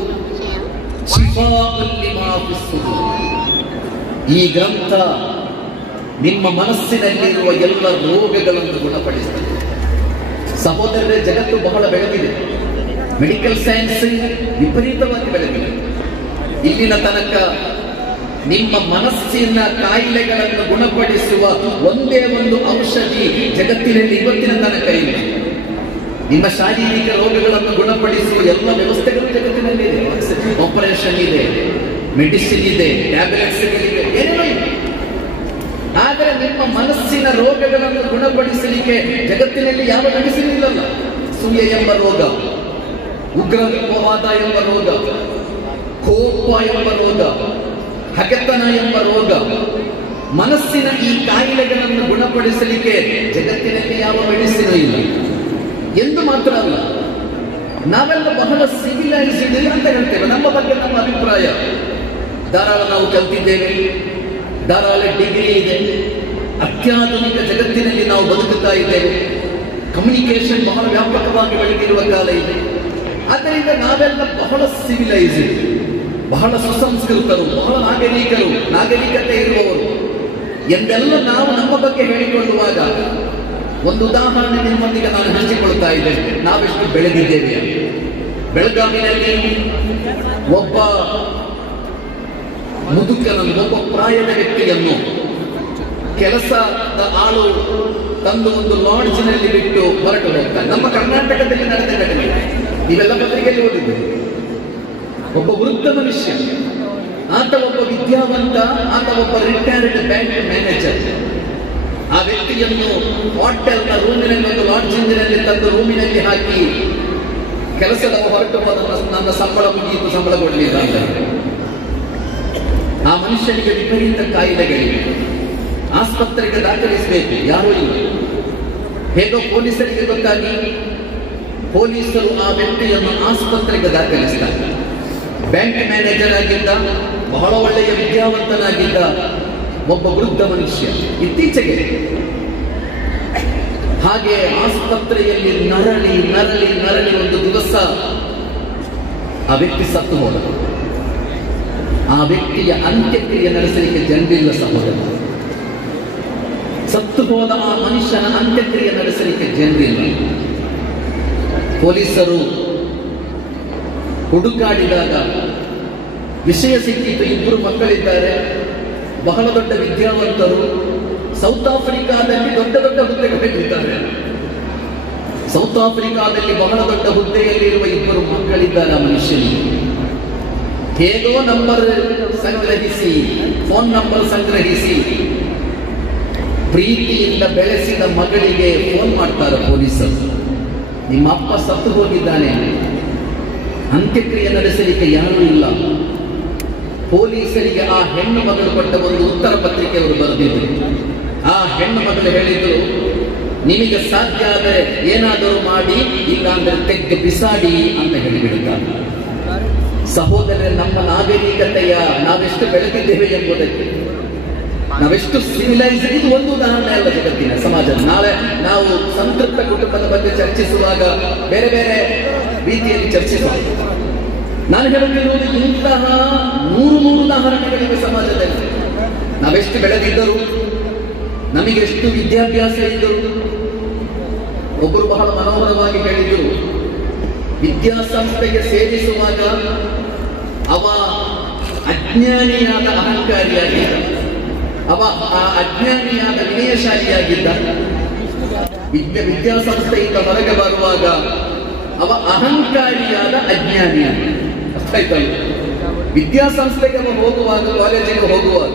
ಶಿಫಾಉಲ್ ಲಿಮಾ ಫಿ ಸುದೂರ್, ಈ ಗ್ರಂಥ ನಿಮ್ಮ ಮನಸ್ಸಿನಲ್ಲಿರುವ ಎಲ್ಲ ರೋಗಗಳನ್ನು ಗುಣಪಡಿಸುತ್ತದೆ. ಸಹೋದರರೇ, ಜಗತ್ತು ಬಹಳ ಬೆಳೆದಿದೆ. ಮೆಡಿಕಲ್ ಸೈನ್ಸ್ ವಿಪರೀತವಾಗಿ ಬೆಳೆದಿದೆ. ಇಲ್ಲಿನ ತನಕ ನಿಮ್ಮ ಮನಸ್ಸಿನ ಕಾಯಿಲೆಗಳನ್ನು ಗುಣಪಡಿಸುವ ಒಂದೇ ಒಂದು ಔಷಧಿ ಜಗತ್ತಿನಲ್ಲಿ ಇವತ್ತಿನ ತನಕ ಇಲ್ಲ. ನಿಮ್ಮ ಶಾರೀರಿಕ ರೋಗಗಳನ್ನು ಗುಣಪಡಿಸುವ ಎಲ್ಲ ವ್ಯವಸ್ಥೆಗಳು ಜಗತ್ತಿನಲ್ಲಿದೆ. ಆಪರೇಷನ್ ಇದೆ, ಮೆಡಿಸಿನ್ ಇದೆ, ಟ್ಯಾಬ್ಲೆಟ್ಸ್ ಇದೆ, ಏನೇನೋ ಇದೆ. ಆದರೆ ನಿಮ್ಮ ಮನಸ್ಸಿನ ರೋಗಗಳನ್ನು ಗುಣಪಡಿಸಲಿಕ್ಕೆ ಜಗತ್ತಿನಲ್ಲಿ ಯಾವ ಮೆಡಿಸಿನ್ ಇಲ್ಲಲ್ಲ. ಸೂಯೆ ಎಂಬ ರೋಗ, ಉಗ್ರವಾದ ಎಂಬ ರೋಗ, ಕೋಪ ಎಂಬ ರೋಗ, ಹಗೆತನ ಎಂಬ ರೋಗ, ಮನಸ್ಸಿನ ಈ ಕಾಯಿಲೆಗಳನ್ನು ಗುಣಪಡಿಸಲಿಕ್ಕೆ ಜಗತ್ತಿನಲ್ಲಿ ಯಾವ ಮೆಡಿಸಿನ್ ಇಲ್ಲ ಎಂದು ಮಾತ್ರ ಅಲ್ಲ, ನಾವೆಲ್ಲ ಬಹಳ ಸಿವಿಲೈಸ್ಡ್ ಅಂತ ಹೇಳ್ತೇವೆ. ನಮ್ಮ ಬಗ್ಗೆ ನಮ್ಮ ಅಭಿಪ್ರಾಯ, ಧಾರಾಳ ನಾವು ಕಲ್ತಿದ್ದೇವೆ, ಧಾರಾಳ ಡಿಗ್ರಿ ಇದೆ, ಅತ್ಯಾಧುನಿಕ ಜಗತ್ತಿನಲ್ಲಿ ನಾವು ಬದುಕುತ್ತಾ ಇದ್ದೇವೆ, ಕಮ್ಯುನಿಕೇಶನ್ ಬಹಳ ವ್ಯಾಪಕವಾಗಿ ಬೆಳೆದಿರುವ ಕಾಲ ಇದೆ. ಆದ್ದರಿಂದ ನಾವೆಲ್ಲ ಬಹಳ ಸಿವಿಲೈಸ್ಡ್, ಬಹಳ ಸುಸಂಸ್ಕೃತರು, ಬಹಳ ನಾಗರಿಕತೆ ಇರುವವರು ಎಂದೆಲ್ಲ ನಾವು ನಮ್ಮ ಬಗ್ಗೆ ಹೇಳಿಕೊಳ್ಳುವಾಗ ಒಂದು ಉದಾಹರಣೆ ನಿಮ್ಮೊಂದಿಗೆ ನಾನು ಹಂಚಿಕೊಳ್ತಾ ಇದ್ದೇನೆ. ನಾವೆಷ್ಟು ಬೆಳೆದಿದ್ದೇವೆ. ಬೆಳಗಾವಿನಲ್ಲಿ ಒಬ್ಬ ಮುದುಕನನ್ನು, ಒಬ್ಬ ಪ್ರಾಯದ ವ್ಯಕ್ತಿಯನ್ನು ಕೆಲಸದ ಆಳು ತಂದು ಒಂದು ಲಾಡ್ಜ್ನಲ್ಲಿ ಬಿಟ್ಟು ಹೊರಟು ಹೋಗ್ತಾನೆ. ನಮ್ಮ ಕರ್ನಾಟಕದಲ್ಲಿ ನಡೆದ ಘಟನೆ, ನೀವೆಲ್ಲ ಪತ್ರಿಕೆಯಲ್ಲಿ ಓದಿದ್ದೀರಿ. ಒಬ್ಬ ವೃದ್ಧ ಮನುಷ್ಯ, ಆತ ಒಬ್ಬ ವಿದ್ಯಾವಂತ, ಆತ ಒಬ್ಬ ರಿಟೈರ್ಡ್ ಬ್ಯಾಂಕ್ ಮ್ಯಾನೇಜರ್. ಆ ವ್ಯಕ್ತಿಯನ್ನು ಹೋಟೆಲ್ನ ರೂಮಿನಲ್ಲಿ, ಒಂದು ಲಾಡ್ಜಿನಲ್ಲಿ ತಂದು ರೂಮಿನಲ್ಲಿ ಹಾಕಿ ಕೆಲಸದ ಹೊರಟು ಹೋದ, ನನ್ನ ಸಂಬಳ ಮುಗಿಯಿತು, ಸಂಬಳ ಕೊಡಲಿಲ್ಲ ಅಂತ. ಆ ಮನುಷ್ಯನಿಗೆ ವಿಪರೀತ ಕಾಯಿಲೆಗಳಿವೆ, ಆಸ್ಪತ್ರೆಗೆ ದಾಖಲಿಸಬೇಕು, ಯಾರೂ ಇಲ್ಲ. ಹೇಗೋ ಪೊಲೀಸರಿಗೆ ಗೊತ್ತಾಗಿ ಪೊಲೀಸರು ಆ ವ್ಯಕ್ತಿಯನ್ನು ಆಸ್ಪತ್ರೆಗೆ ದಾಖಲಿಸ್ತಾರೆ. ಬ್ಯಾಂಕ್ ಮ್ಯಾನೇಜರ್ ಆಗಿದ್ದ, ಬಹಳ ಒಳ್ಳೆಯ ವಿದ್ಯಾವಂತನಾಗಿದ್ದ ಒಬ್ಬ ವೃದ್ಧ ಮನುಷ್ಯ. ಇತ್ತೀಚೆಗೆ ಹಾಗೆ ಆಸ್ಪತ್ರೆಯಲ್ಲಿ ನರಳಿ ಒಂದು ದಿವಸ ಆ ವ್ಯಕ್ತಿ ಸತ್ತು ಹೋದ. ಆ ವ್ಯಕ್ತಿಯ ಅಂತ್ಯಕ್ರಿಯೆ ನಡೆಸಲಿಕ್ಕೆ ಜನರಿಲ್ಲ ಸಹೋದರ. ಸತ್ತು ಹೋದ ಆ ಮನುಷ್ಯನ ಅಂತ್ಯಕ್ರಿಯೆ ನಡೆಸಲಿಕ್ಕೆ ಜನರಿಲ್ಲ. ಪೊಲೀಸರು ಹುಡುಕಾಡಿದಾಗ ವಿಷಯ ಸಿಕ್ಕಿತು. ಇಬ್ಬರು ಮಕ್ಕಳಿದ್ದಾರೆ, ಬಹಳ ದೊಡ್ಡ ವಿದ್ಯಾವಂತರು, ಸೌತ್ ಆಫ್ರಿಕಾದಲ್ಲಿ ದೊಡ್ಡ ಹುದ್ದೆಗಳಿದ್ದಾರೆ. ಸೌತ್ ಆಫ್ರಿಕಾದಲ್ಲಿ ಬಹಳ ದೊಡ್ಡ ಹುದ್ದೆಯಲ್ಲಿರುವ ಇಬ್ಬರು ಮಕ್ಕಳಿದ್ದಾರೆ ಆ ಮನುಷ್ಯನಿಗೆ. ಹೇಗೋ ನಂಬರ್ ಸಂಗ್ರಹಿಸಿ, ಫೋನ್ ನಂಬರ್ ಸಂಗ್ರಹಿಸಿ, ಪ್ರೀತಿಯಿಂದ ಬೆಳೆಸಿದ ಮಗಳಿಗೆ ಫೋನ್ ಮಾಡ್ತಾರೆ ಪೊಲೀಸರು. ನಿಮ್ಮ ಅಪ್ಪ ಸತ್ತು ಹೋಗಿದ್ದಾನೆ, ಅಂತ್ಯಕ್ರಿಯೆ ನಡೆಸಲಿಕ್ಕೆ ಯಾರೂ ಇಲ್ಲ. ಪೊಲೀಸರಿಗೆ ಆ ಹೆಣ್ಣು ಮಗಳು ಕೊಟ್ಟ ಒಂದು ಉತ್ತರ ಪತ್ರಿಕೆ ಅವರು ಬರೆದಿದ್ರು. ಆ ಹೆಣ್ಣು ಮಗಳು ಹೇಳಿದ್ರು, ನಿಮಗೆ ಸಾಧ್ಯ ಆದರೆ ಏನಾದರೂ ಮಾಡಿ, ಇಲ್ಲಾಂದ್ರೆ ತೆಗೆದು ಬಿಸಾಡಿ ಅಂತ ಹೇಳಿಬಿಡುತ್ತಾರೆ. ಸಹೋದರರೇ, ನಮ್ಮ ನಾಗರಿಕತೆಯ ನಾವೆಷ್ಟು ಬೆಳೆದಿದ್ದೇವೆ ಎಂಬುದಕ್ಕೆ, ನಾವೆಷ್ಟು ಸಿವಿಲೈಸ್ಡ್, ಇದು ಒಂದು ಉದಾಹರಣೆ ಅಲ್ಲ ಜಗತ್ತಿನ ಸಮಾಜ. ನಾಳೆ ನಾವು ಸಂತೃಪ್ತ ಕುಟುಂಬದ ಬಗ್ಗೆ ಚರ್ಚಿಸುವಾಗ ಬೇರೆ ಬೇರೆ ರೀತಿಯಲ್ಲಿ ಚರ್ಚಿಸುವ. ನಾನು ಹೇಳುತ್ತಿರುವುದು ಇಂತಹ 100 ಉದಾಹರಣೆಗಳಿವೆ ಸಮಾಜದಲ್ಲಿ. ನಾವೆಷ್ಟು ಬೆಳೆದಿದ್ದರು, ನಮಗೆಷ್ಟು ವಿದ್ಯಾಭ್ಯಾಸ ಇದ್ದರು. ಒಬ್ಬರು ಬಹಳ ಮನೋಹರವಾಗಿ ಹೇಳಿದರು, ವಿದ್ಯಾಸಂಸ್ಥೆಗೆ ಸೇರಿಸುವಾಗ ಅವ ಅಜ್ಞಾನಿಯಾದ ಅಹಂಕಾರಿಯಾಗಿದ್ದ, ಅವ ಆ ಅಜ್ಞಾನಿಯಾದ ವಿನಯಶಾಲಿಯಾಗಿದ್ದ. ವಿದ್ಯಾಸಂಸ್ಥೆಯಿಂದ ಹೊರಗೆ ಬರುವಾಗ ಅವ ಅಹಂಕಾರಿಯಾದ ಅಜ್ಞಾನಿಯಾದ. ಅರ್ಥ ಆಯ್ತಲ್ಲ? ವಿದ್ಯಾಸಂಸ್ಥೆಗೆ ಅವ ಹೋಗುವಾಗ, ಕಾಲೇಜಿಗೆ ಹೋಗುವಾಗ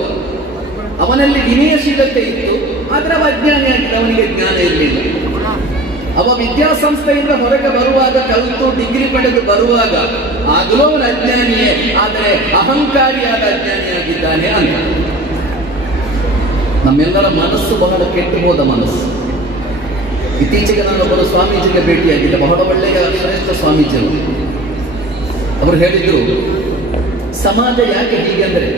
ಅವನಲ್ಲಿ ವಿನಯಶೀಲತೆ ಇತ್ತು, ಆದ್ರೆ ಅವ ಅಜ್ಞಾನಿಯಾಗಿದ್ದ, ಅವನಿಗೆ ಜ್ಞಾನ ಇರಲಿಲ್ಲ. ಅವ ವಿದ್ಯಾಸಂಸ್ಥೆಯಿಂದ ಹೊರಗೆ ಬರುವಾಗ, ಕಲಿತು ಡಿಗ್ರಿ ಪಡೆದು ಬರುವಾಗ ಆಗಲೂ ಅವನ ಅಜ್ಞಾನಿಯೇ, ಆದರೆ ಅಹಂಕಾರಿಯಾದ ಅಜ್ಞಾನಿಯಾಗಿದ್ದಾನೆ ಅಂತ. ನಮ್ಮೆಲ್ಲರ ಮನಸ್ಸು ಬಹಳ ಕೆಟ್ಟು ಹೋದ ಮನಸ್ಸು. ಇತ್ತೀಚೆಗೆ ನಾನೊಬ್ಬರು ಸ್ವಾಮೀಜಿಗೆ ಭೇಟಿಯಾಗಿದ್ದೆ, ಬಹಳ ಒಳ್ಳೆಯ ಶ್ರೇಷ್ಠ ಸ್ವಾಮೀಜಿಯವರು. ಅವರು ಹೇಳಿದ್ರು, ಸಮಾಜ ಯಾಕೆ ಹೀಗೆ ಅಂದರೆ,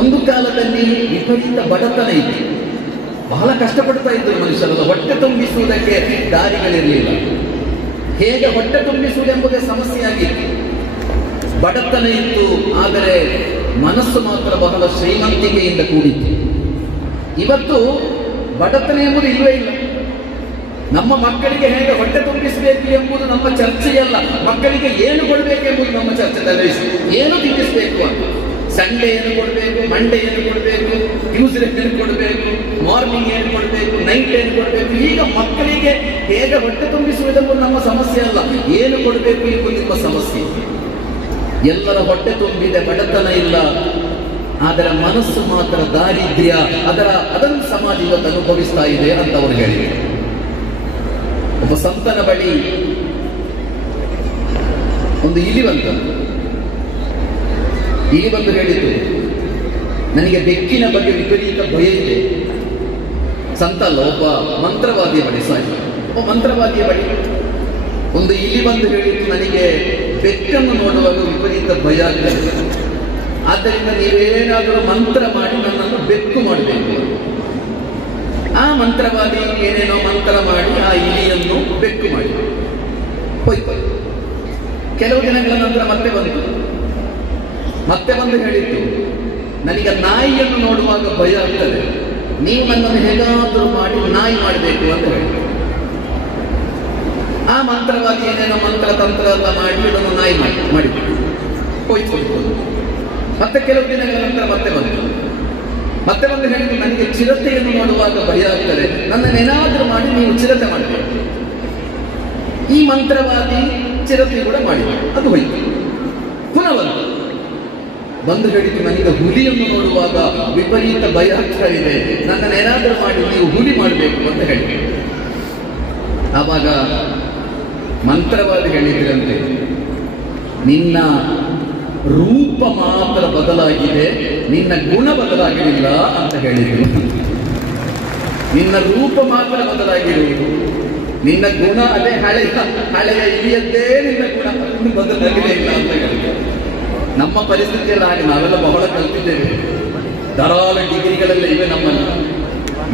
ಒಂದು ಕಾಲದಲ್ಲಿ ವಿಪರೀತ ಬಡತನ ಇತ್ತು, ಬಹಳ ಕಷ್ಟಪಡ್ತಾ ಇದ್ರು ಮನುಷ್ಯರಲ್ಲ, ಹೊಟ್ಟೆ ತುಂಬಿಸುವುದಕ್ಕೆ ದಾರಿಗಳಿರಲಿಲ್ಲ. ಹೇಗೆ ಹೊಟ್ಟೆ ತುಂಬಿಸುವುದೆಂಬುದೇ ಸಮಸ್ಯೆಯಾಗಿತ್ತು. ಬಡತನ ಇತ್ತು, ಆದರೆ ಮನಸ್ಸು ಮಾತ್ರ ಬಹಳ ಶ್ರೀಮಂತಿಕೆಯಿಂದ ಕೂಡಿತ್ತು. ಇವತ್ತು ಬಡತನ ಎಂಬುದು ಇಲ್ಲವೇ ಇಲ್ಲ. ನಮ್ಮ ಮಕ್ಕಳಿಗೆ ಹೇಗೆ ಹೊಟ್ಟೆ ತುಂಬಿಸಬೇಕು ಎಂಬುದು ನಮ್ಮ ಚರ್ಚೆಯಲ್ಲ, ಮಕ್ಕಳಿಗೆ ಏನು ಕೊಡಬೇಕು ಎಂಬುದು ನಮ್ಮ ಚರ್ಚೆ. ಏನು ತಿನ್ನಿಸಬೇಕು ಅಂತ ಸಂಡೇ ಏನು ಕೊಡಬೇಕು, ಮಂಡೇ ಏನು ಕೊಡಬೇಕು, ಟ್ಯೂಸ್ಡೇ ಏನು ಕೊಡಬೇಕು, ಮಾರ್ನಿಂಗ್ ಏನು ಕೊಡಬೇಕು, ನೈಟ್ ಏನು ಕೊಡಬೇಕು. ಈಗ ಮಕ್ಕಳಿಗೆ ಹೇಗೆ ಹೊಟ್ಟೆ ತುಂಬಿಸುವುದಕ್ಕೂ ನಮ್ಮ ಸಮಸ್ಯೆ ಅಲ್ಲ, ಏನು ಕೊಡಬೇಕು ಇದು ನಿಮ್ಮ ಸಮಸ್ಯೆ. ಎಲ್ಲರ ಹೊಟ್ಟೆ ತುಂಬಿದೆ, ಬಡತನ ಇಲ್ಲ, ಅದರ ಮನಸ್ಸು ಮಾತ್ರ ದಾರಿದ್ರ್ಯ, ಅದನ್ನು ಸಮಾಜ ಇವತ್ತು ಅನುಭವಿಸ್ತಾ ಇದೆ ಅಂತ ಅವರು ಹೇಳಿದರು. ಒಬ್ಬ ಸಂತನ ಬಳಿ ಒಂದು ಇಲಿ ಬಂದು ಹೇಳಿತು, ನನಗೆ ಬೆಕ್ಕಿನ ಬಗ್ಗೆ ವಿಪರೀತ ಭಯ ಇದೆ. ಸಂತ ಅಲ್ಲ, ಒಬ್ಬ ಮಂತ್ರವಾದಿಯ ಬಳಿ ಒಂದು ಇಲಿ ಬಂದು ಹೇಳಿತು, ನನಗೆ ಬೆಕ್ಕನ್ನು ನೋಡುವಾಗ ವಿಪರೀತ ಭಯ ಆಗ್ತದೆ, ಆದ್ದರಿಂದ ನೀವೇನಾದರೂ ಮಂತ್ರ ಮಾಡಿ ನನ್ನನ್ನು ಬೆಕ್ಕು ಮಾಡಬೇಕು. ಆ ಮಂತ್ರವಾದಿ ಏನೇನೋ ಮಂತ್ರ ಮಾಡಿ ಆ ಇಲಿಯನ್ನು ಬೆಕ್ಕು ಮಾಡಿ ಹೋಯ್ತು. ಕೆಲವು ದಿನಗಳ ನಂತರ ಮತ್ತೆ ಬಂದು ಹೇಳಿತ್ತು, ನನಗೆ ನಾಯಿಯನ್ನು ನೋಡುವಾಗ ಭಯ ಆಗ್ತದೆ, ನೀವು ನನ್ನನ್ನು ಹೇಗಾದರೂ ಮಾಡಿ ನಾಯಿ ಮಾಡಬೇಕು ಅಂತ ಹೇಳಿ. ಆ ಮಂತ್ರವಾದಿ ಏನೇನೋ ಮಂತ್ರ ತಂತ್ರ ಎಲ್ಲ ಮಾಡಿ ಅದನ್ನು ನಾಯಿ ಮಾಡಿ ಹೋಯ್ತು. ಮತ್ತೆ ಕೆಲವು ದಿನಗಳ ನಂತರ ಮತ್ತೆ ಬಂದು ಹೇಳಿದ್ದು, ನನಗೆ ಚಿರತೆಯನ್ನು ನೋಡುವಾಗ ಭಯ ಆಗ್ತದೆ, ನನ್ನನ್ನೇನಾದ್ರೂ ಮಾಡಿ ನೀವು ಚಿರತೆ ಮಾಡಬೇಕು. ಈ ಮಂತ್ರವಾದಿ ಚಿರತೆ ಕೂಡ ಮಾಡಿ ಅದು ಹೋಯ್ತು. ಪುನಃ ಬಂದು ಹೇಳಿದ್ದು, ನನಗೆ ಹುಲಿಯನ್ನು ನೋಡುವಾಗ ವಿಪರೀತ ಭಯ ಆಗ್ತಾ ಇದೆ, ನನ್ನನ್ನೇನಾದ್ರೂ ಮಾಡಿ ನೀವು ಹುಲಿ ಮಾಡಬೇಕು ಅಂತ ಹೇಳಿ. ಆವಾಗ ಮಂತ್ರವಾದಿ ಹೇಳಿದ್ರಂತೆ, ನಿನ್ನ ರೂಪ ಮಾತ್ರ ಬದಲಾಗಿದೆ, ನಿನ್ನ ಗುಣ ಬದಲಾಗಿರಲಿಲ್ಲ ಅಂತ ಹೇಳಿದ್ರು. ನಿನ್ನ ರೂಪ ಮಾತ್ರ ಬದಲಾಗಿರುವುದು, ನಿನ್ನ ಗುಣ ಅದೇ ಹಳೆಯ ಇಲಿಯದ್ದೇ ನಿನ್ನ ಗುಣ ಬದಲಾಗಿರೇ ಇಲ್ಲ ಅಂತ ಹೇಳಿದ್ರು. ನಮ್ಮ ಪರಿಸ್ಥಿತಿಯಲ್ಲಿ ಹಾಗೆ ನಾವೆಲ್ಲ ಬಹಳ ಕಲ್ತಿದ್ದೇವೆ, ಧಾರಾಳ ಡಿಗ್ರಿಗಳೆಲ್ಲ ಇವೆ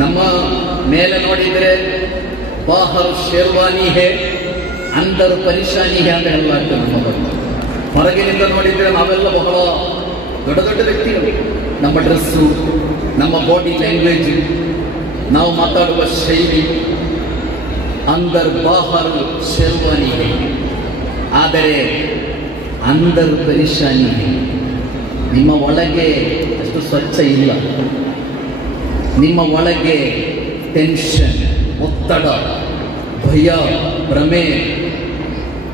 ನಮ್ಮ ಮೇಲೆ ನೋಡಿದರೆ ಬಾಹರ್ ಶೇರ್ವಾನಿ ಹೇ ಅಂದರ್ ಪರಿಶಾನಿ ಹೇ ಅಂತ ಹೇಳಲಾಗ್ತದೆ. ನಮ್ಮ ಬಗ್ಗೆ ಹೊರಗಿನಿಂದ ನೋಡಿದ್ರೆ ನಾವೆಲ್ಲ ಬಹಳ ದೊಡ್ಡ ದೊಡ್ಡ ವ್ಯಕ್ತಿಗಳು. ನಮ್ಮ ಡ್ರೆಸ್ಸು, ನಮ್ಮ ಬಾಡಿ ಲ್ಯಾಂಗ್ವೇಜ್, ನಾವು ಮಾತಾಡುವ ಶೈಲಿ ಅಂದರ್ ಬಾಹರ್ ಶೇರ್ವಾನಿ ಹೇ, ಆದರೆ ಅಂದರ್ ಪರಿಶಾನಿ ಹೇ, ನಿಮ್ಮ ಒಳಗೆ ಅಷ್ಟು ಸ್ವಚ್ಛ ಇಲ್ಲ. ನಿಮ್ಮ ಒಳಗೆ ಟೆನ್ಷನ್, ಒತ್ತಡ, ಭಯ, ಭ್ರಮೆ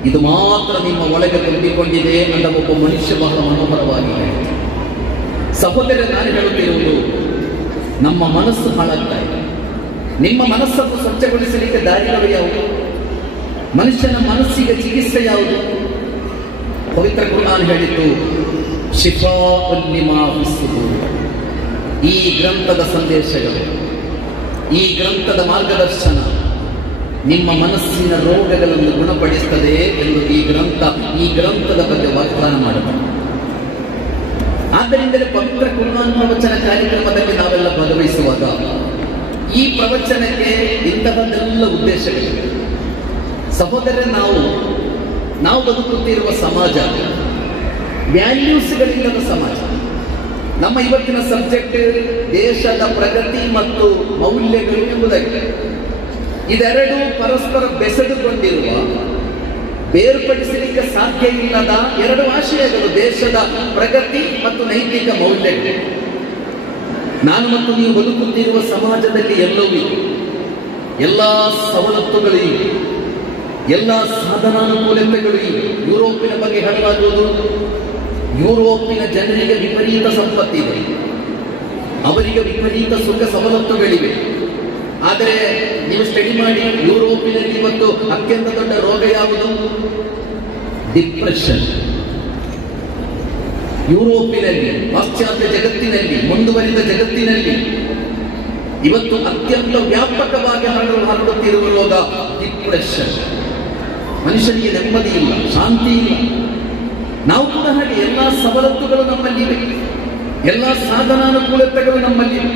ಇದು ಮಾತ್ರ ನಿಮ್ಮ ಒಳಗೆ ತುಂಬಿಕೊಂಡಿದೆ ಅಂತ ಒಬ್ಬ ಮನುಷ್ಯ ಬಹಳ ಮನೋಹರವಾಗಿದೆ. ಸಹೋದರ, ನಾನು ಹೇಳುತ್ತಿರುವುದು, ನಮ್ಮ ಮನಸ್ಸು ಹಾಳಾಗ್ತಾ ಇದೆ. ನಿಮ್ಮ ಮನಸ್ಸನ್ನು ಸ್ವಚ್ಛಗೊಳಿಸಲಿಕ್ಕೆ ದಾರಿಗಳು ಯಾವುದು? ಮನುಷ್ಯನ ಮನಸ್ಸಿಗೆ ಚಿಕಿತ್ಸೆ ಯಾವುದು? ಪವಿತ್ರ ಕುರ್ಆನ್ ಹೇಳಿತು, ಶಿಫಾಉನ್ ಲಿಮಾ ಫಿಸ್ಸುದೂರ್. ಈ ಗ್ರಂಥದ ಸಂದೇಶಗಳು, ಈ ಗ್ರಂಥದ ಮಾರ್ಗದರ್ಶನ ನಿಮ್ಮ ಮನಸ್ಸಿನ ರೋಗಗಳನ್ನು ಗುಣಪಡಿಸುತ್ತದೆ ಎಂದು ಈ ಗ್ರಂಥದ ಬಗ್ಗೆ ವಾಗ್ದಾನ ಮಾಡುತ್ತದೆ. ಆದ್ದರಿಂದಲೇ ಪವಿತ್ರ ಕುರ್ಆನ್ ಪ್ರವಚನ ಕಾರ್ಯಕ್ರಮದಲ್ಲಿ ನಾವೆಲ್ಲ ಭಾಗವಹಿಸುವಾಗ ಈ ಪ್ರವಚನಕ್ಕೆ ಇಂತಹದ್ದೆಲ್ಲ ಉದ್ದೇಶಗಳಿವೆ. ಸಹೋದರ, ನಾವು ಬದುಕುತ್ತಿರುವ ಸಮಾಜ ವ್ಯಾಲ್ಯೂಸ್ಗಳಿಲ್ಲದ ಸಮಾಜ. ನಮ್ಮ ಇವತ್ತಿನ ಸಬ್ಜೆಕ್ಟ್ ದೇಶದ ಪ್ರಗತಿ ಮತ್ತು ಮೌಲ್ಯಗಳು ಎಂಬುದಾಗಿದೆ. ಇದೆರಡು ಪರಸ್ಪರ ಬೆಸೆದುಕೊಂಡಿರುವ, ಬೇರ್ಪಡಿಸಲಿಕ್ಕೆ ಸಾಧ್ಯ ಇಲ್ಲದ ಎರಡು ಆಶಯಗಳು, ದೇಶದ ಪ್ರಗತಿ ಮತ್ತು ನೈತಿಕ ಮೌಲ್ಯಗಳು. ನಾನು ಮತ್ತು ನೀವು ಬದುಕುತ್ತಿರುವ ಸಮಾಜದಲ್ಲಿ ಎಲ್ಲವೂ ಇದೆ, ಎಲ್ಲ ಸವಲತ್ತುಗಳು ಇವೆ, ಎಲ್ಲ ಸಾಧನಾನುಕೂಲತೆಗಳು ಇವೆ. ಯುರೋಪಿನ ಬಗ್ಗೆ ಹೇಳಲಾಗುವುದು, ಯುರೋಪಿನ ಜನರಿಗೆ ವಿಪರೀತ ಸಂಪತ್ತಿದೆ, ಅವರಿಗೆ ವಿಪರೀತ ಸುಖ ಸವಲತ್ತುಗಳಿವೆ. ಆದರೆ ನೀವು ಸ್ಟಡಿ ಮಾಡಿ, ಯುರೋಪಿನಲ್ಲಿ ಇವತ್ತು ಅತ್ಯಂತ ದೊಡ್ಡ ರೋಗ ಯಾವುದು? ಡಿಪ್ರೆಷನ್. ಯುರೋಪಿನಲ್ಲಿ, ಪಾಶ್ಚಾತ್ಯ ಜಗತ್ತಿನಲ್ಲಿ, ಮುಂದುವರಿದ ಜಗತ್ತಿನಲ್ಲಿ ಇವತ್ತು ಅತ್ಯಂತ ವ್ಯಾಪಕವಾಗಿ ಹರಡುತ್ತಿರುವ ರೋಗ ಡಿಪ್ರೆಷನ್. ಮನುಷ್ಯನಿಗೆ ನೆಮ್ಮದಿ ಇಲ್ಲ, ಶಾಂತಿ ಇಲ್ಲ. ನಾವು ಕೂಡ ಹಾಗೆ, ಎಲ್ಲ ಸವಲತ್ತುಗಳು ನಮ್ಮಲ್ಲಿವೆ, ಎಲ್ಲ ಸಾಧನಾನುಕೂಲತೆಗಳು ನಮ್ಮಲ್ಲಿವೆ,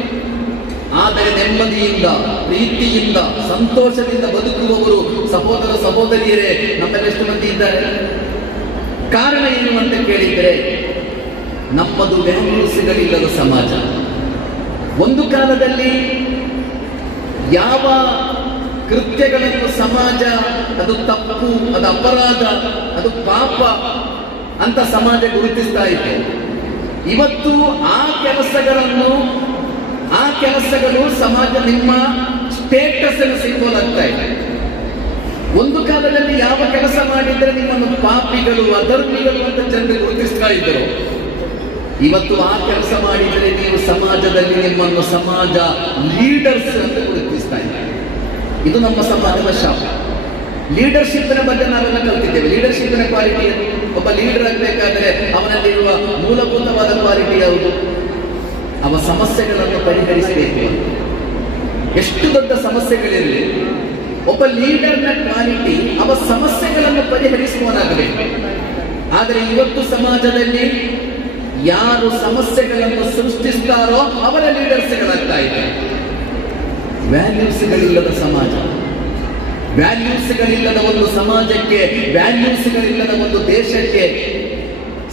ಆದರೆ ನೆಮ್ಮದಿಯಿಂದ, ಪ್ರೀತಿಯಿಂದ, ಸಂತೋಷದಿಂದ ಬದುಕುವವರು ಸಹೋದರ ಸಹೋದರಿಯರೇ ನಮ್ಮಲ್ಲೆಷ್ಟು ಮಂದಿ ಇದ್ದಾರೆ? ಕಾರಣ ಏನು ಅಂತ ಕೇಳಿದರೆ, ನಮ್ಮದು ವ್ಯಾಲ್ಯೂಸ್ಗಳಿಲ್ಲದ ಸಮಾಜ. ಒಂದು ಕಾಲದಲ್ಲಿ ಯಾವ ಕೃತ್ಯಗಳನ್ನು ಸಮಾಜ ಅದು ತಪ್ಪು, ಅದು ಅಪರಾಧ, ಅದು ಪಾಪ ಅಂತ ಸಮಾಜ ಗುರುತಿಸ್ತಾ ಇತ್ತು. ಇವತ್ತು ಆ ಕೆಲಸಗಳು ಸಮಾಜ ನಿಮ್ಮ ಸ್ಟೇಟಸ್ ಅನ್ನು ಸಿಂಬಲ್ ಆಗ್ತಾ ಇದೆ. ಒಂದು ಕಾಲದಲ್ಲಿ ಯಾವ ಕೆಲಸ ಮಾಡಿದ್ರೆ ನಿಮ್ಮನ್ನು ಪಾಪಿಗಳು, ಅಧರ್ಮಿಗಳು ಅಂತ ಜನರು ಗುರುತಿಸ್ತಾ ಇದ್ದರು. ಇವತ್ತು ಆ ಕೆಲಸ ಮಾಡಿದರೆ ನೀವು ಸಮಾಜದಲ್ಲಿ ನಿಮ್ಮನ್ನು ಸಮಾಜ ಲೀಡರ್ಸ್ ಅಂತ ಗುರುತಿಸ್ತಾ ಇದ್ದಾರೆ. ಇದು ನಮ್ಮ ಸಮಾಜದ ಶಾಪ. ಲೀಡರ್ಶಿಪ್ನ ಬಗ್ಗೆ ನಾವೆಲ್ಲ ಕಲ್ತಿದ್ದೇವೆ. ಲೀಡರ್ಶಿಪ್ನ ಕ್ವಾಲಿಟಿ, ಒಬ್ಬ ಲೀಡರ್ ಆಗಬೇಕಾದ್ರೆ ಅವನಲ್ಲಿರುವ ಮೂಲಭೂತವಾದ ಕ್ವಾಲಿಟಿ ಯಾವುದು? ಅವ ಸಮಸ್ಯೆಗಳನ್ನು ಪರಿಹರಿಸಬೇಕು. ಎಷ್ಟು ದೊಡ್ಡ ಸಮಸ್ಯೆಗಳಿರಲಿ, ಒಬ್ಬ ಲೀಡರ್ನ ಕ್ವಾಲಿಟಿ ಅವ ಸಮಸ್ಯೆಗಳನ್ನು ಪರಿಹರಿಸುವನಾಗಬೇಕು. ಆದರೆ ಇವತ್ತು ಸಮಾಜದಲ್ಲಿ ಯಾರು ಸಮಸ್ಯೆಗಳನ್ನು ಸೃಷ್ಟಿಸ್ತಾರೋ ಅವರ ಲೀಡರ್ಸ್ಗಳಾಗ್ತಾ ಇದೆ. ವ್ಯಾಲ್ಯೂಸ್ಗಳಿಲ್ಲದ ಸಮಾಜ, ವ್ಯಾಲ್ಯೂಸ್ಗಳಿಲ್ಲದ ಒಂದು ಸಮಾಜಕ್ಕೆ, ವ್ಯಾಲ್ಯೂಸ್ಗಳಿಲ್ಲದ ಒಂದು ದೇಶಕ್ಕೆ,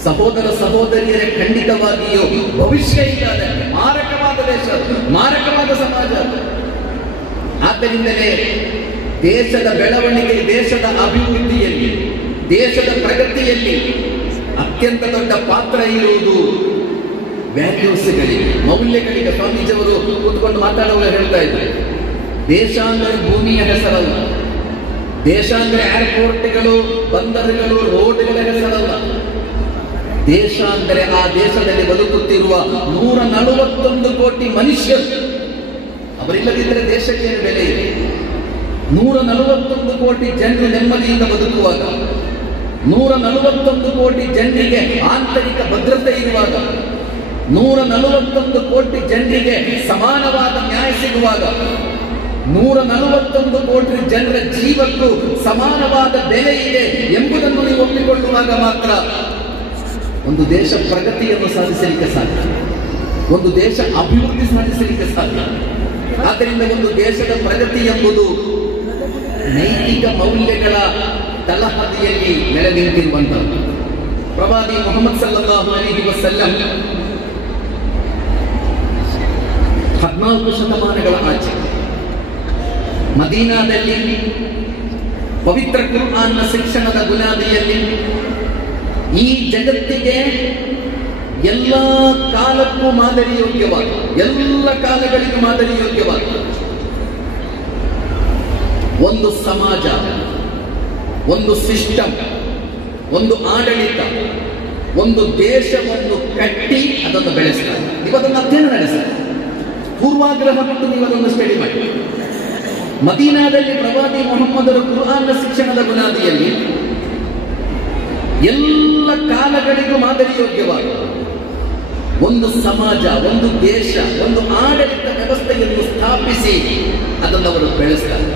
ಸಹೋದರ ಸಹೋದರಿಯರ ಖಂಡಿತವಾಗಿಯೂ ಭವಿಷ್ಯ ಇಲ್ಲದ ಮಾರಕವಾದ ದೇಶ, ಮಾರಕವಾದ ಸಮಾಜ. ಆದ್ದರಿಂದಲೇ ದೇಶದ ಬೆಳವಣಿಗೆ, ದೇಶದ ಅಭಿವೃದ್ಧಿಯಲ್ಲಿ, ದೇಶದ ಪ್ರಗತಿಯಲ್ಲಿ ಅತ್ಯಂತ ದೊಡ್ಡ ಪಾತ್ರ ಇರುವುದು ವ್ಯಾಲ್ಯೂಸ್ಗಳಿಗೆ, ಮೌಲ್ಯಗಳಿಗೆ. ಸ್ವಾಮೀಜಿಯವರು ಕೂತ್ಕೊಂಡು ಮಾತಾಡುವಾಗ ಹೇಳ್ತಾ ಇದ್ದಾರೆ, ದೇಶ ಅಂದರೆ ಭೂಮಿಯ ಹೆಸರಲ್ಲ, ದೇಶ ಅಂದರೆ ಏರ್ಪೋರ್ಟ್ಗಳು, ಬಂದರುಗಳು, ರೋಡ್ಗಳ ಹೆಸರಲ್ಲ. ದೇಶ ಅಂದರೆ ಆ ದೇಶದಲ್ಲಿ ಬದುಕುತ್ತಿರುವ 141 ಕೋಟಿ ಮನುಷ್ಯರು. ಅವರಿಲ್ಲದಿದ್ದರೆ ದೇಶಕ್ಕೆ ಬೆಲೆ ಇದೆ. 141 ಕೋಟಿ ಜನರು ನೆಮ್ಮದಿಯಿಂದ ಬದುಕುವಾಗ, 141 ಕೋಟಿ ಜನರಿಗೆ ಆಂತರಿಕ ಭದ್ರತೆ ಇರುವಾಗ, 141 ಕೋಟಿ ಜನರಿಗೆ ಸಮಾನವಾದ ನ್ಯಾಯ ಸಿಗುವಾಗ, 141 ಕೋಟಿ ಜನರ ಜೀವಕ್ಕೂ ಸಮಾನವಾದ ಬೆಲೆ ಇದೆ ಎಂಬುದನ್ನು ನೀವು ಒಪ್ಪಿಕೊಳ್ಳುವಾಗ ಮಾತ್ರ ಒಂದು ದೇಶ ಪ್ರಗತಿಯನ್ನು ಸಾಧಿಸಲಿಕ್ಕೆ ಸಾಧ್ಯ, ಒಂದು ದೇಶ ಅಭಿವೃದ್ಧಿ ಸಾಧಿಸಲಿಕ್ಕೆ ಸಾಧ್ಯ. ಆದ್ದರಿಂದ ಒಂದು ದೇಶದ ಪ್ರಗತಿ ಎಂಬುದು ನೈತಿಕ ಮೌಲ್ಯಗಳ ತಳಹದಿಯಲ್ಲಿ ನೆಲೆ ನಿಂತಿರುವಂತದ್ದು. ಪ್ರವಾದಿ ಮುಹಮ್ಮದ್ ಸಲ್ಲಲ್ಲಾಹು ಅಲೈಹಿ ವಸಲ್ಲಂ 14 ಶತಮಾನಗಳ ಆಚೆ ಮದೀನಾದಲ್ಲಿ ಪವಿತ್ರ ಕುರ್ಆನ್ನ ಶಿಕ್ಷಣದ ಬುನಾದಿಯಲ್ಲಿ ಈ ಜಗತ್ತಿಗೆ ಎಲ್ಲ ಕಾಲಕ್ಕೂ ಮಾದರಿಯೋಗ್ಯವಾದ, ಎಲ್ಲ ಕಾಲಗಳಿಗೂ ಮಾದರಿಯೋಗ್ಯವಾದ ಒಂದು ಸಮಾಜ, ಒಂದು ಸಿಸ್ಟಮ್, ಒಂದು ಆಡಳಿತ, ಒಂದು ದೇಶವನ್ನು ಕಟ್ಟಿ ಅದನ್ನು ಬೆಳೆಸ್ತಾರೆ. ನೀವು ಅದನ್ನು ಅಧ್ಯಯನ ನಡೆಸ್ತಾರೆ, ಪೂರ್ವಾಗ್ರಹ ಮತ್ತು ನೀವು ಅದನ್ನು ಸ್ಟಡಿ ಮಾಡಿ. ಮದೀನಾದಲ್ಲಿ ಪ್ರವಾದಿ ಮುಹಮ್ಮದರ ಕುರ್ಆನ್ನ ಶಿಕ್ಷಣದ ಬುನಾದಿಯಲ್ಲಿ ಎಲ್ಲ ಕಾಲಗಳಿಗೂ ಮಾದರಿಯೋಗ್ಯವಾದ ಒಂದು ಸಮಾಜ, ಒಂದು ದೇಶ, ಒಂದು ಆಡಳಿತ ವ್ಯವಸ್ಥೆಯನ್ನು ಸ್ಥಾಪಿಸಿ ಅದನ್ನು ಅವರು ಬೆಳೆಸ್ತಾರೆ.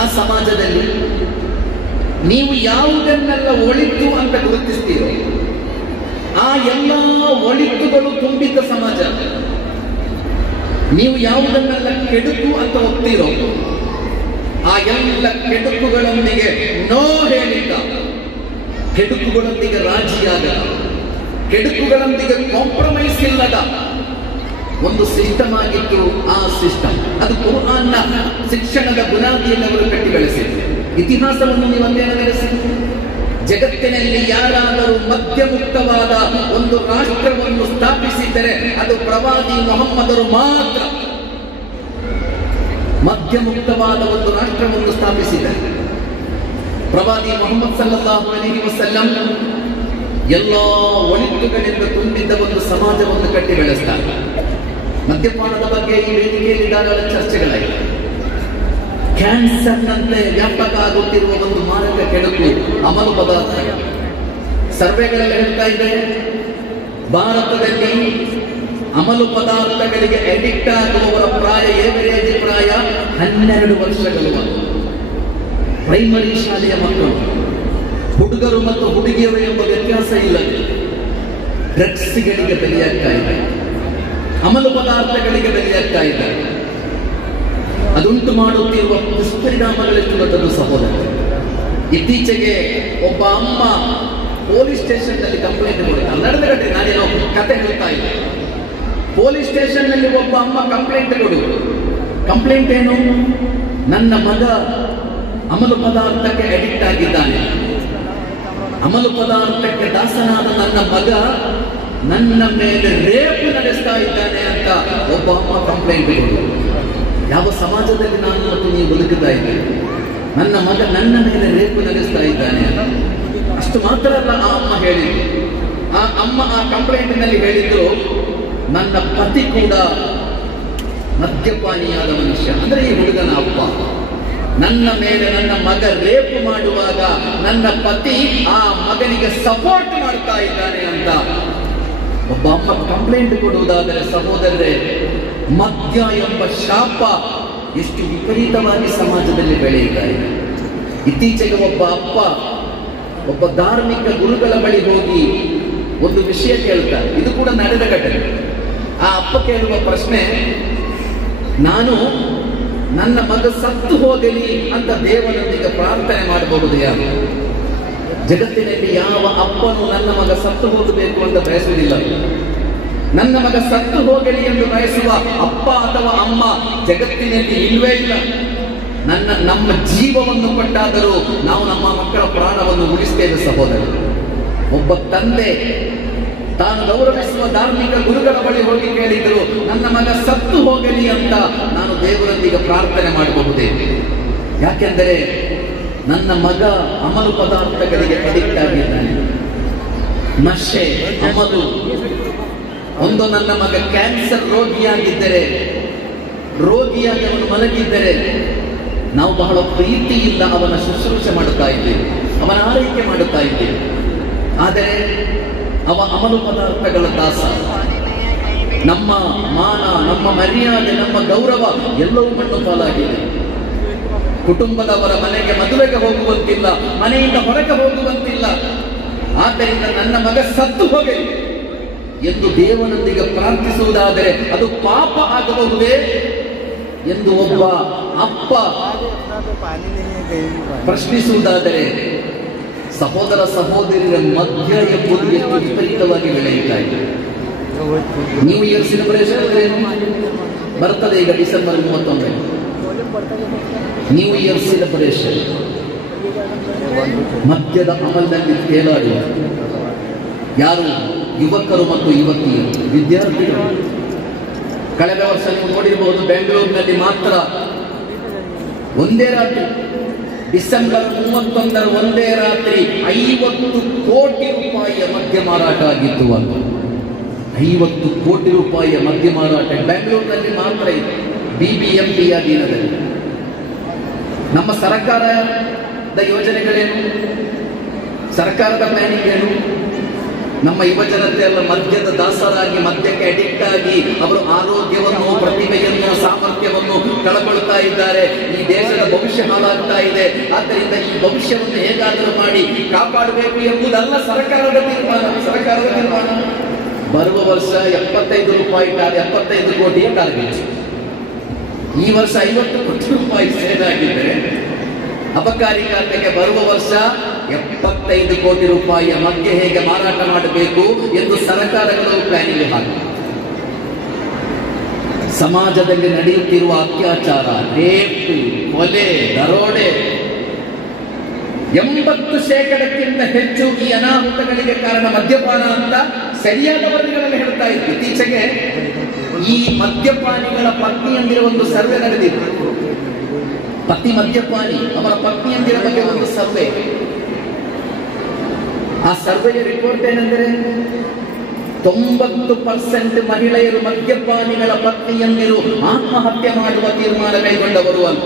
ಆ ಸಮಾಜದಲ್ಲಿ ನೀವು ಯಾವುದನ್ನೆಲ್ಲ ಒಳಿತು ಅಂತ ಗುರುತಿಸ್ತೀರೋ ಆ ಎಲ್ಲ ಒಳಿತುಗಳು ತುಂಬಿದ್ದ ಸಮಾಜ. ನೀವು ಯಾವುದನ್ನೆಲ್ಲ ಕೆಡುಕು ಅಂತ ಒಪ್ತೀರೋ ಆ ಎಲ್ಲ ಕೆಡುಕುಗಳೊಂದಿಗೆ ನೋ ಹೇಳಿದ್ದ, ಕೆಡುಕುಗಳೊಂದಿಗೆ ರಾಜಿಯಾಗದ, ಕೆಡುಕುಗಳೊಂದಿಗೆ ಕಾಂಪ್ರಮೈಸ್ ಇಲ್ಲದ ಒಂದು ಸಿಸ್ಟಮ್ ಆಗಿತ್ತು. ಆ ಸಿಸ್ಟಮ್ ಅದು ಕುರ್ಆನ್ನ ಶಿಕ್ಷಣದ ಬುನಾದಿಯನ್ನು ಅವರು ಕಟ್ಟಿ ಬೆಳೆಸಿದ್ರು. ಇತಿಹಾಸವನ್ನು ನೀವು ಅಧ್ಯಯನ ನಡೆಸಿ, ಜಗತ್ತಿನಲ್ಲಿ ಯಾರಾದರೂ ಮದ್ಯಮುಕ್ತವಾದ ಒಂದು ರಾಷ್ಟ್ರವನ್ನು ಸ್ಥಾಪಿಸಿದ್ದರೆ ಅದು ಪ್ರವಾದಿ ಮುಹಮ್ಮದರು ಮಾತ್ರ. ಮದ್ಯಮುಕ್ತವಾದ ಒಂದು ರಾಷ್ಟ್ರವನ್ನು ಸ್ಥಾಪಿಸಿದ್ದಾರೆ ಪ್ರವಾದಿ ಮುಹಮ್ಮದ್ ಸಲ್ಲಲ್ಲಾಹು ಅಲೈಹಿ ವಸಲ್ಲಂ. ಎಲ್ಲ ಒಳಿತುಗಳಿಂದ ತುಂಬಿದ್ದ ಒಂದು ಸಮಾಜವನ್ನು ಕಟ್ಟಿ ಬೆಳೆಸ್ತಾರೆ. ಮದ್ಯಪಾನದ ಬಗ್ಗೆ ಈ ವೇದಿಕೆಯಲ್ಲಿ ಧಾರಾಳ ಚರ್ಚೆಗಳಾಗಿದೆ. ಕ್ಯಾನ್ಸರ್ನಂತೆ ವ್ಯಾಪಕ ಆಗುತ್ತಿರುವ ಒಂದು ಮಾರಕ ಕೆಡುಕು ಅಮಲು ಪದಾರ್ಥ. ಸರ್ವೆಗಳೆಲ್ಲ ಹೇಳ್ತಾ ಇದೆ, ಭಾರತದಲ್ಲಿ ಅಮಲು ಪದಾರ್ಥಗಳಿಗೆ ಅಡಿಕ್ಟ್ ಆಗುವವರ ಪ್ರಾಯ, ಏವರೇಜ್ ಪ್ರಾಯ 12 ವರ್ಷಗಳು. ಪ್ರೈಮರಿ ಶಾಲೆಯ ಮಕ್ಕಳು, ಹುಡುಗರು ಮತ್ತು ಹುಡುಗಿಯರು ಎಂಬ ವ್ಯತ್ಯಾಸ ಇಲ್ಲ. ಡ್ರಗ್ಸ್ಗಳಿಗೆ ಬಲಿಯಾಗ್ತಾ ಇದೆ, ಅಮಲು ಪದಾರ್ಥಗಳಿಗೆ ಬಲಿಯಾಗ್ತಾ ಇದ್ದಾರೆ. ಅದುಂಟು ಮಾಡುತ್ತಿರುವ ದುಷ್ಪರಿಣಾಮಗಳೆಷ್ಟು ಗೊತ್ತದು ಸಹೋದರ. ಇತ್ತೀಚೆಗೆ ಒಬ್ಬ ಅಮ್ಮ ಪೊಲೀಸ್ ಸ್ಟೇಷನ್ ನಲ್ಲಿ ಕಂಪ್ಲೇಂಟ್ ಕೊಡ್ತಾರೆ. ನಡೆದ ಘಟನೆ, ನಾನೇನೋ ಕತೆ ಹೇಳ್ತಾ ಇಲ್ಲ. ಪೊಲೀಸ್ ಸ್ಟೇಷನ್ ನಲ್ಲಿ ಒಬ್ಬ ಅಮ್ಮ ಕಂಪ್ಲೇಂಟ್ ಕೊಡುವುದು. ಕಂಪ್ಲೇಂಟ್ ಏನು? ನನ್ನ ಮಗ ಅಮಲು ಪದಾರ್ಥಕ್ಕೆ ಅಡಿಕ್ಟ್ ಆಗಿದ್ದಾನೆ, ಅಮಲು ಪದಾರ್ಥಕ್ಕೆ ದಾಸನಾದ ನನ್ನ ಮಗ ನನ್ನ ಮೇಲೆ ರೇಪ್ ನಡೆಸ್ತಾ ಇದ್ದಾನೆ ಅಂತ ಒಬ್ಬ ಅಮ್ಮ ಕಂಪ್ಲೇಂಟ್ ಇರೋದು. ಯಾವ ಸಮಾಜದಲ್ಲಿ ನಾನು ಮತ್ತು ನೀವು ಬದುಕುತ್ತಾ ಇದ್ದೇವೆ? ನನ್ನ ಮಗ ನನ್ನ ಮೇಲೆ ರೇಪ್ ನಡೆಸ್ತಾ ಇದ್ದಾನೆ ಅಂತ. ಅಷ್ಟು ಮಾತ್ರ ಅಲ್ಲ, ಆ ಅಮ್ಮ ಹೇಳಿದ್ದು, ಆ ಅಮ್ಮ ಆ ಕಂಪ್ಲೇಂಟಿನಲ್ಲಿ ಹೇಳಿದ್ದು, ನನ್ನ ಪತಿ ಕೂಡ ಮದ್ಯಪಾನಿಯಾದ ಮನುಷ್ಯ. ಅಂದ್ರೆ ಈ ಹುಡುಗನ ಅಪ್ಪ ನನ್ನ ಮೇಲೆ ನನ್ನ ಮಗ ರೇಪ್ ಮಾಡುವಾಗ ನನ್ನ ಪತಿ ಆ ಮಗನಿಗೆ ಸಪೋರ್ಟ್ ಮಾಡ್ತಾ ಇದ್ದಾನೆ ಅಂತ ಒಬ್ಬ ಅಮ್ಮ ಕಂಪ್ಲೇಂಟ್ ಕೊಡುವುದಾದರೆ, ಸಹೋದರರೇ, ಮದ್ಯ ಎಂಬ ಶಾಪ ಎಷ್ಟು ವಿಪರೀತವಾಗಿ ಸಮಾಜದಲ್ಲಿ ಬೆಳೆಯುತ್ತಾ ಇದೆ. ಇತ್ತೀಚೆಗೆ ಒಬ್ಬ ಅಪ್ಪ ಒಬ್ಬ ಧಾರ್ಮಿಕ ಗುರುಗಳ ಬಳಿ ಹೋಗಿ ಒಂದು ವಿಷಯ ಕೇಳ್ತಾರೆ. ಇದು ಕೂಡ ನಡೆದ ಘಟನೆ. ಆ ಅಪ್ಪ ಕೇಳುವ ಪ್ರಶ್ನೆ, ನಾನು ನನ್ನ ಮಗ ಸತ್ತು ಹೋಗಲಿ ಅಂತ ದೇವರೊಂದಿಗೆ ಪ್ರಾರ್ಥನೆ ಮಾಡಬಹುದು ಯಾರು? ಜಗತ್ತಿನಲ್ಲಿ ಯಾವ ಅಪ್ಪನು ನನ್ನ ಮಗ ಸತ್ತು ಹೋಗಬೇಕು ಅಂತ ಬಯಸುವುದಿಲ್ಲ. ನನ್ನ ಮಗ ಸತ್ತು ಹೋಗಲಿ ಎಂದು ಬಯಸುವ ಅಪ್ಪ ಅಥವಾ ಅಮ್ಮ ಜಗತ್ತಿನಲ್ಲಿ ಇಲ್ವೇ ಇಲ್ಲ. ನಮ್ಮ ಜೀವವನ್ನು ಕೊಟ್ಟಾದರೂ ನಾವು ನಮ್ಮ ಮಕ್ಕಳ ಪ್ರಾಣವನ್ನು ಉಳಿಸ್ತೇವೆ ಸಹೋದರರು. ಒಬ್ಬ ತಂದೆ ತಾನು ಗೌರವಿಸುವ ಧಾರ್ಮಿಕ ಗುರುಗಳ ಬಳಿ ಹೋಗಿ ಕೇಳಿದರು, ನನ್ನ ಮಗ ಸತ್ತು ಹೋಗಲಿ ಅಂತ ನಾನು ದೇವರೊಂದಿಗೆ ಪ್ರಾರ್ಥನೆ ಮಾಡಬಹುದೇ? ಯಾಕೆಂದರೆ ನನ್ನ ಮಗ ಅಮಲು ಪದಾರ್ಥಗಳಿಗೆ ಅಡಿಕ್ಟ್ ಆಗಿದ್ದಾನೆ. ನಶೆ, ಅಮಲು. ಒಂದು ನನ್ನ ಮಗ ಕ್ಯಾನ್ಸರ್ ರೋಗಿಯಾಗಿದ್ದರೆ, ರೋಗಿಯಾಗಿ ಅವನು ಮಲಗಿದ್ದರೆ ನಾವು ಬಹಳ ಪ್ರೀತಿಯಿಂದ ಅವನ ಶುಶ್ರೂಷೆ ಮಾಡುತ್ತಾ ಇದ್ದೇವೆ, ಅವನ ಆರೈಕೆ ಮಾಡುತ್ತಾ ಇದ್ದೇವೆ. ಆದರೆ ಅವ ಅಮಲು ಪದಾರ್ಥಗಳ ದಾಸ. ನಮ್ಮ ಮಾನ, ನಮ್ಮ ಮರ್ಯಾದೆ, ನಮ್ಮ ಗೌರವ ಎಲ್ಲವೂ ಮಣ್ಣು ಪಾಲಾಗಿದೆ. ಕುಟುಂಬದವರ ಮನೆಗೆ ಮದುವೆಗೆ ಹೋಗುವಂತಿಲ್ಲ, ಮನೆಯಿಂದ ಹೊರಗೆ ಹೋಗುವಂತಿಲ್ಲ. ಆದ್ದರಿಂದ ನನ್ನ ಮಗ ಸತ್ತು ಹೋಗಲಿ ಎಂದು ದೇವನೊಂದಿಗೆ ಪ್ರಾರ್ಥಿಸುವುದಾದರೆ ಅದು ಪಾಪ ಆಗಬಹುದೇ ಎಂದು ಒಬ್ಬ ಅಪ್ಪ ಪ್ರಶ್ನಿಸುವುದಾದರೆ, ಸಹೋದರ ಸಹೋದರಿಯರ ಮಧ್ಯ ಎಂಬುದು ಎಷ್ಟು ವಿಪರೀತವಾಗಿ ಬೆಳೆಯುತ್ತಾ ಇದೆ. ನ್ಯೂ ಇಯರ್ ಸೆಲೆಬ್ರೇಷನ್ ಬರ್ತದೆ ಈಗ ಡಿಸೆಂಬರ್ 31. ನ್ಯೂ ಇಯರ್ ಸೆಲೆಬ್ರೇಷನ್ ಮದ್ಯದ ಅಮಲ್ನಲ್ಲಿ ತೇಲಾಡುವ ಯಾರು? ಯುವಕರು ಮತ್ತು ಯುವತಿಯರು, ವಿದ್ಯಾರ್ಥಿಗಳು. ಕಳೆದ ವರ್ಷ ನೀವು ನೋಡಿರಬಹುದು, ಬೆಂಗಳೂರಿನಲ್ಲಿ ಮಾತ್ರ ಒಂದೇ ರಾತ್ರಿ ಡಿಸೆಂಬರ್ 31 ಒಂದೇ ರಾತ್ರಿ 50 ಕೋಟಿ ರೂಪಾಯಿಯ ಮದ್ಯ ಮಾರಾಟ ಆಗಿತ್ತು. ಅದು 50 ಕೋಟಿ ರೂಪಾಯಿಯ ಮದ್ಯ ಮಾರಾಟ ಬೆಂಗಳೂರಿನಲ್ಲಿ ಮಾತ್ರ ಇದೆ, ಬಿಬಿಎಂಪಿಯ ಅಧೀನದಲ್ಲಿ. ನಮ್ಮ ಸರ್ಕಾರದ ಯೋಜನೆಗಳೇನು? ಸರ್ಕಾರದ ಪ್ಲಾನಿಂಗ್ ಏನು? ನಮ್ಮ ಯುವ ಜನತೆ ಎಲ್ಲ ಮದ್ಯದ ದಾಸರಾಗಿ, ಮದ್ಯಕ್ಕೆ ಅಡಿಕ್ಟ್ ಆಗಿ ಅವರು ಆರೋಗ್ಯವನ್ನು, ಪ್ರತಿಭೆಯನ್ನು, ಸಾಮರ್ಥ್ಯವನ್ನು ಕಳಕೊಳ್ತಾ ಇದ್ದಾರೆ. ಈ ದೇಶದ ಭವಿಷ್ಯ ಹಾಳಾಗ್ತಾ ಇದೆ. ಆದ್ದರಿಂದ ಈ ಭವಿಷ್ಯವನ್ನು ಹೇಗಾದರೂ ಮಾಡಿ ಕಾಪಾಡಬೇಕು ಎಂಬುದಲ್ಲ ಸರ್ಕಾರದ ತೀರ್ಮಾನ. ಬರುವ ವರ್ಷ 75 ಕೋಟಿಯ ಟಾರ್ಗೆಟ್. ಈ ವರ್ಷ 50 ಕೋಟಿ ರೂಪಾಯಿ ಸೇಲ್ ಆಗಿದ್ದರೆ ಅಬಕಾರಿ ಖಾತೆಗೆ ಬರುವ ವರ್ಷ 75 ಕೋಟಿ ರೂಪಾಯಿಯ ಮದ್ಯ ಹೇಗೆ ಮಾರಾಟ ಮಾಡಬೇಕು ಎಂದು ಸರ್ಕಾರಗಳು ಪ್ಲಾನಿಂಗ್ ಹಾಕಿ. ಸಮಾಜದಲ್ಲಿ ನಡೆಯುತ್ತಿರುವ ಅತ್ಯಾಚಾರ, ರೇಪ್, ಕೊಲೆ, ದರೋಡೆ 80% ಹೆಚ್ಚು ಈ ಅನಾಹುತಗಳಿಗೆ ಕಾರಣ ಮದ್ಯಪಾನ ಅಂತ ಸರಿಯಾದ ವರದಿಗಳಲ್ಲಿ ಹೇಳ್ತಾ ಇತ್ತು. ಇತ್ತೀಚೆಗೆ ಈ ಮದ್ಯಪಾನಿಗಳ ಪತ್ನಿಯಂದಿರ ಒಂದು ಸರ್ವೆ ನಡೆದಿತ್ತು. ಪತಿ ಮದ್ಯಪಾನಿ, ಅವರ ಪತ್ನಿಯಂದಿರ ಬಗ್ಗೆ ಒಂದು ಸರ್ವೆ. ಆ ಸರ್ವೆಯ ರಿಪೋರ್ಟ್ ಏನೆಂದರೆ 90% ಮಹಿಳೆಯರು ಮದ್ಯಪಾನಿಗಳ ಪತ್ನಿಯಂದಿರು ಆತ್ಮಹತ್ಯೆ ಮಾಡುವ ತೀರ್ಮಾನ ಕೈಗೊಂಡವರು ಅಂತ.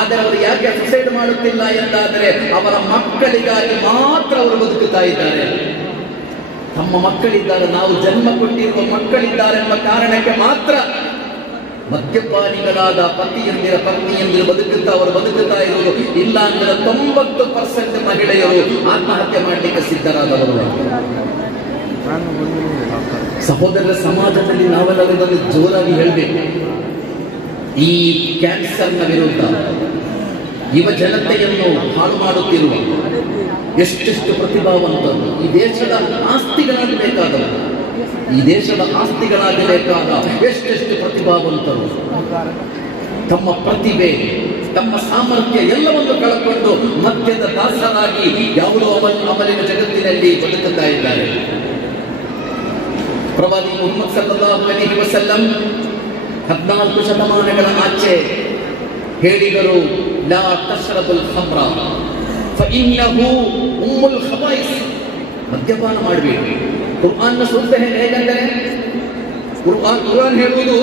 ಆದರೆ ಅವರು ಯಾಕೆ ಸುಸೈಡ್ ಮಾಡುತ್ತಿಲ್ಲ ಎಂದಾದರೆ ಅವರ ಮಕ್ಕಳಿಗಾಗಿ ಮಾತ್ರ ಅವರು ಬದುಕುತ್ತಾ ಇದ್ದಾರೆ. ತಮ್ಮ ಮಕ್ಕಳಿದ್ದಾರೆ, ನಾವು ಜನ್ಮ ಕೊಟ್ಟಿರುವ ಮಕ್ಕಳಿದ್ದಾರೆ ಎಂಬ ಕಾರಣಕ್ಕೆ ಮಾತ್ರ ಮದ್ಯಪಾನಿಗಳಾದ ಪತ್ನಿಯಂದಿರು ಅವರು ಬದುಕುತ್ತಾ ಇರುವುದು. ಇಲ್ಲ ಅಂದ್ರೆ 90% ಮಹಿಳೆಯರು ಆತ್ಮಹತ್ಯೆ ಮಾಡಲಿಕ್ಕೆ ಸಿದ್ಧರಾದವರು. ಸಹೋದರರ, ಸಮಾಜದಲ್ಲಿ ನಾವೆಲ್ಲರೂ ಜೋರಾಗಿ ಹೇಳಬೇಕು. ಈ ಕ್ಯಾನ್ಸರ್ನ ವಿರುದ್ಧ ಯುವ ಜನತೆಯನ್ನು ಹಾಳು ಮಾಡುತ್ತಿರುವ ಎಷ್ಟೆಷ್ಟು ಪ್ರತಿಭಾವಂತರು, ಈ ದೇಶದ ಆಸ್ತಿಗಳಾಗಬೇಕಾದವರು, ಈ ದೇಶದ ಆಸ್ತಿಗಳಾಗಬೇಕಾದ ಎಷ್ಟೆಷ್ಟು ಪ್ರತಿಭಾವಂತರು ತಮ್ಮ ಪ್ರತಿಭೆ, ತಮ್ಮ ಸಾಮರ್ಥ್ಯ ಎಲ್ಲವನ್ನು ಕಳಕೊಂಡು ಮದ್ಯದ ದಾಸರಾಗಿ ಯಾವುದೋ ಅಮಲಿನ ಜಗತ್ತಿನಲ್ಲಿ ಬದುಕುತ್ತಾ ಇದ್ದಾರೆ. ಪ್ರವಾದಿ ಮುಹಮ್ಮದ್ ಸಲ್ಲಲ್ಲಾಹು ಅಲೈಹಿ ವಸಲ್ಲಂ 14 ಶತಮಾನಗಳ ಆಚೆ ಹೇಳಿದರು, ಲಾ ತಶ್ರಬುಲ್ ಖಮ್ರ ಫಇನ್ನಹು ಉಮ್ಮುಲ್ ಖಬಾಯಿಸ್. ಮದ್ಯಪಾನ ಮಾಡಬೇಡಿ. ಕುರ್ಆನ್ನ ಸೂಕ್ತ ಹೇಗೆಂದರೆ, ಕುರ್ಆನ್ ಹೇಳುವುದು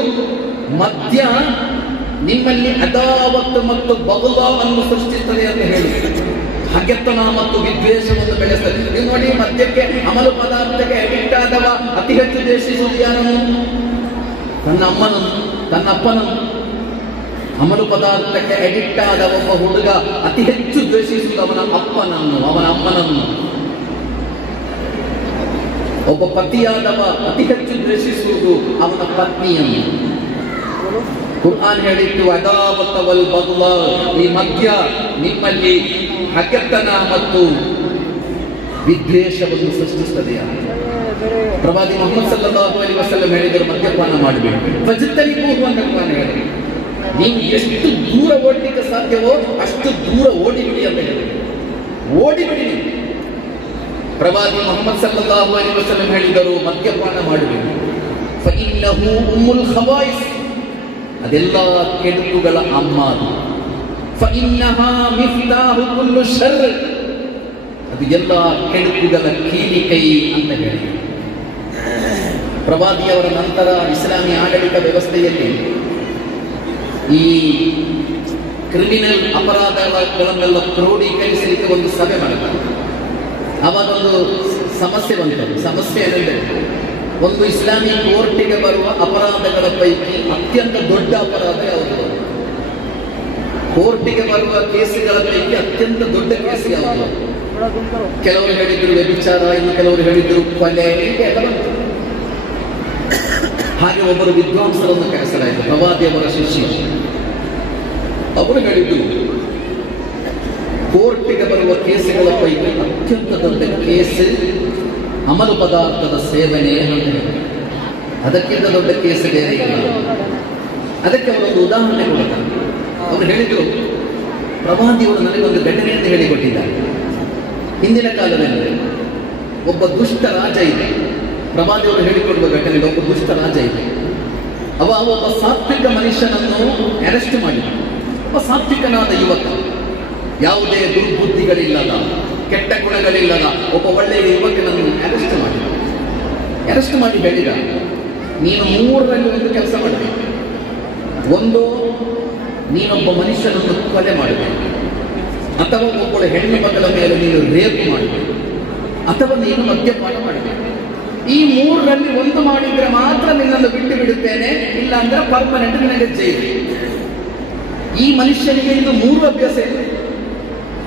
ಮದ್ಯ ನಿಮ್ಮಲ್ಲಿ ಅದಾವತ್ ಮತ್ತು ಬಗುಲಾವನ್ನು ಸೃಷ್ಟಿಸುತ್ತದೆ ಅಂತ ಹೇಳಿ, ಹಗೆತನ ಮತ್ತು ವಿದ್ವೇಷವನ್ನು ಬೆಳೆಸ್ತದೆ. ನೀವು ನೋಡಿ, ಮದ್ಯಕ್ಕೆ ಅಮಲು ಪದಾರ್ಥಕ್ಕೆ ಅಡಿಕ್ಟ್ ಆದವ ಅತಿ ಹೆಚ್ಚು ದ್ವೇಷಿಸುವುದು ಯಾರನ್ನು? ತನ್ನ ಅಮ್ಮನನ್ನು, ತನ್ನ ಅಪ್ಪನನ್ನು. ಅಮಲು ಪದಾರ್ಥಕ್ಕೆ ಅಡಿಕ್ಟ್ ಆದ ಒಬ್ಬ ಹುಡುಗ ಅತಿ ಹೆಚ್ಚು ದ್ವೇಷಿಸುವುದು ಅವನ ಅಪ್ಪನನ್ನು, ಅವನ ಅಮ್ಮನನ್ನು. ಒಬ್ಬ ಪತಿಯಾದವ ಅತಿ ಹೆಚ್ಚು ದ್ವೇಷಿಸುವುದು ಅವನ ಪತ್ನಿಯನ್ನು. ಕುರ್ಆನ್ ಹೇಳಿದ್ದು ಅದಾವತ್ ವಲ್ ಬಗ್ಲಾ, ಈ ಮದ್ಯ ನಿಮ್ಮಲ್ಲಿ ಹಗೆತನ ಮತ್ತು ವಿದ್ವೇಷವನ್ನು ಸೃಷ್ಟಿಸುತ್ತದೆ. ಪ್ರವಾದಿ ಮುಹಮ್ಮದ್ ಸಲ್ಲಲ್ಲಾಹು ಅಲೈಹಿ ವಸಲ್ಲಂ ಹೇಳಿದರು, ಮದ್ಯಪಾನ ಮಾಡಬೇಕು. ಫಜ್ತನಿಬೂಹು ಅಂತ ಕುರ್ಆನ್ ಹೇಳಿದೆ. ನೀವು ಎಷ್ಟು ದೂರ ಓಡಲಿಕ್ಕೆ ಸಾಧ್ಯವೋ ಅಷ್ಟು ದೂರ ಓಡಿಬಿಡಿ ಅಂತ ಹೇಳಿದರು. ಓಡಿಬಿಡಿ. ಪ್ರವಾದಿ ಮುಹಮ್ಮದ್ ಸಲ್ಲಲ್ಲಾಹು ಅಲೈಹಿ ವಸಲ್ಲಂ ಹೇಳಿದರು, ಮದ್ಯಪಾನ ಮಾಡಬೇಕು. ಫಇನ್ನಹು ಉಮ್ಮುಲ್ ಖಬಾಯಿಸ್, ಅದೆಲ್ಲ ಕೆಡುಕುಗಳ ಅಮ್ಮ. ಫಇನ್ನಹಾ ಮಿಫ್ತಾಹು ಕುಲ್ಲು ಶರ್, ಅದು ಎಲ್ಲ ಕೆಡುಕುಗಳ ಕೀಲಿಕೈ ಅಂತ ಹೇಳಿ. ಪ್ರವಾದಿಯವರ ನಂತರ ಇಸ್ಲಾಮಿ ಆಡಳಿತ ವ್ಯವಸ್ಥೆಯಲ್ಲಿ ಈ ಕ್ರಿಮಿನಲ್ ಅಪರಾಧಗಳನ್ನೆಲ್ಲ ಕ್ರೋಢೀಕರಿಸಲಿಕ್ಕೆ ಒಂದು ಸಭೆ ಮಾಡ್ತಾರೆ. ಅವಾಗೊಂದು ಸಮಸ್ಯೆ ಬಂತು. ಸಮಸ್ಯೆ ಏನೆಂದರೆ, ಒಂದು ಇಸ್ಲಾಮಿ ಕೋರ್ಟಿಗೆ ಬರುವ ಅಪರಾಧಗಳ ಪೈಕಿ ಅತ್ಯಂತ ದೊಡ್ಡ ಅಪರಾಧ ಯಾವುದು? ಕೋರ್ಟಿಗೆ ಬರುವ ಕೇಸುಗಳ ಪೈಕಿ ಅತ್ಯಂತ ದೊಡ್ಡ ಕೇಸ್ ಯಾವುದು? ಕೆಲವರು ಹೇಳಿದ್ರು ವ್ಯಭಿಚಾರ, ಇನ್ನು ಕೆಲವರು ಹೇಳಿದ್ರು ಕೊಲೆ, ಹೀಗೆ ಎಲ್ಲ ಬಂತು. ಹಾಗೆ ಒಬ್ಬರು ವಿದ್ವಾಂಸರನ್ನು ಕರೆಸಲಾಯಿತು, ಪ್ರವಾದಿಯವರ ಶಿಷ್ಯ. ಅವರು ಹೇಳಿದ್ರು, ಕೋರ್ಟಿಗೆ ಬರುವ ಕೇಸುಗಳ ಪೈಕಿ ಅತ್ಯಂತ ದೊಡ್ಡ ಕೇಸ್ ಅಮಲು ಪದಾರ್ಥದ ಸೇವನೆ ಅಂತ ಹೇಳಿ. ಅದಕ್ಕಿಂತ ದೊಡ್ಡ ಕೇಸ್ ಬೇರೆ ಇಲ್ಲ. ಅದಕ್ಕೆ ಅವರೊಂದು ಉದಾಹರಣೆ ಕೊಡ್ತಾರೆ. ಅವರು ಹೇಳಿದರು, ಪ್ರವಾದಿಯವರು ನನಗೊಂದು ಘಟನೆ ಅಂತ ಹೇಳಿಕೊಟ್ಟಿದ್ದಾರೆ. ಹಿಂದಿನ ಕಾಲದಲ್ಲಿ ಒಬ್ಬ ದುಷ್ಟ ರಾಜ ಇದೆ. ಪ್ರವಾದಿಯವರು ಹೇಳಿಕೊಡುವ ಘಟನೆಗೆ ಒಬ್ಬ ದುಷ್ಟ ರಾಜ ಇದೆ. ಒಬ್ಬ ಸಾತ್ವಿಕ ಮನುಷ್ಯನನ್ನು ಅರೆಸ್ಟ್ ಮಾಡಿದ. ಒಬ್ಬ ಸಾತ್ವಿಕನಾದ ಯುವಕ, ಯಾವುದೇ ದುರ್ಬುದ್ಧಿಗಳಿಲ್ಲದ, ಕೆಟ್ಟ ಗುಣಗಳಿಲ್ಲದ ಒಬ್ಬ ಒಳ್ಳೆಯ ಯುವಕನನ್ನು ಅರೆಸ್ಟ್ ಮಾಡಿ ಹೇಳಿದ, ನೀನು 3ರಲ್ಲಿ ಒಂದು ಕೆಲಸ ಮಾಡಬೇಕು. ಒಂದು, ನೀನೊಬ್ಬ ಮನುಷ್ಯನನ್ನು ಕೊಲೆ ಮಾಡಬೇಕು, ಅಥವಾ ಒಬ್ಬಳ ಹೆಣ್ಣು ಮಕ್ಕಳ ಮೇಲೆ ನೀನು ರೇಪ್ ಮಾಡಬೇಕು, ಅಥವಾ ನೀನು ಮದ್ಯಪಾನ ಮಾಡಬೇಕು. ಈ 3ರಲ್ಲಿ ಒಂದು ಮಾಡಿದ್ರೆ ಮಾತ್ರ ನಿನ್ನನ್ನು ಬಿಟ್ಟು ಬಿಡುತ್ತೇನೆ, ಇಲ್ಲ ಅಂದ್ರೆ ಪರ್ಮನೆಂಟ್ ನಿನಗೆ ಜೈಲು. ಈ ಮನುಷ್ಯನಿಗೆ ಇದು 3 ಅಭ್ಯಾಸ ಇದೆ.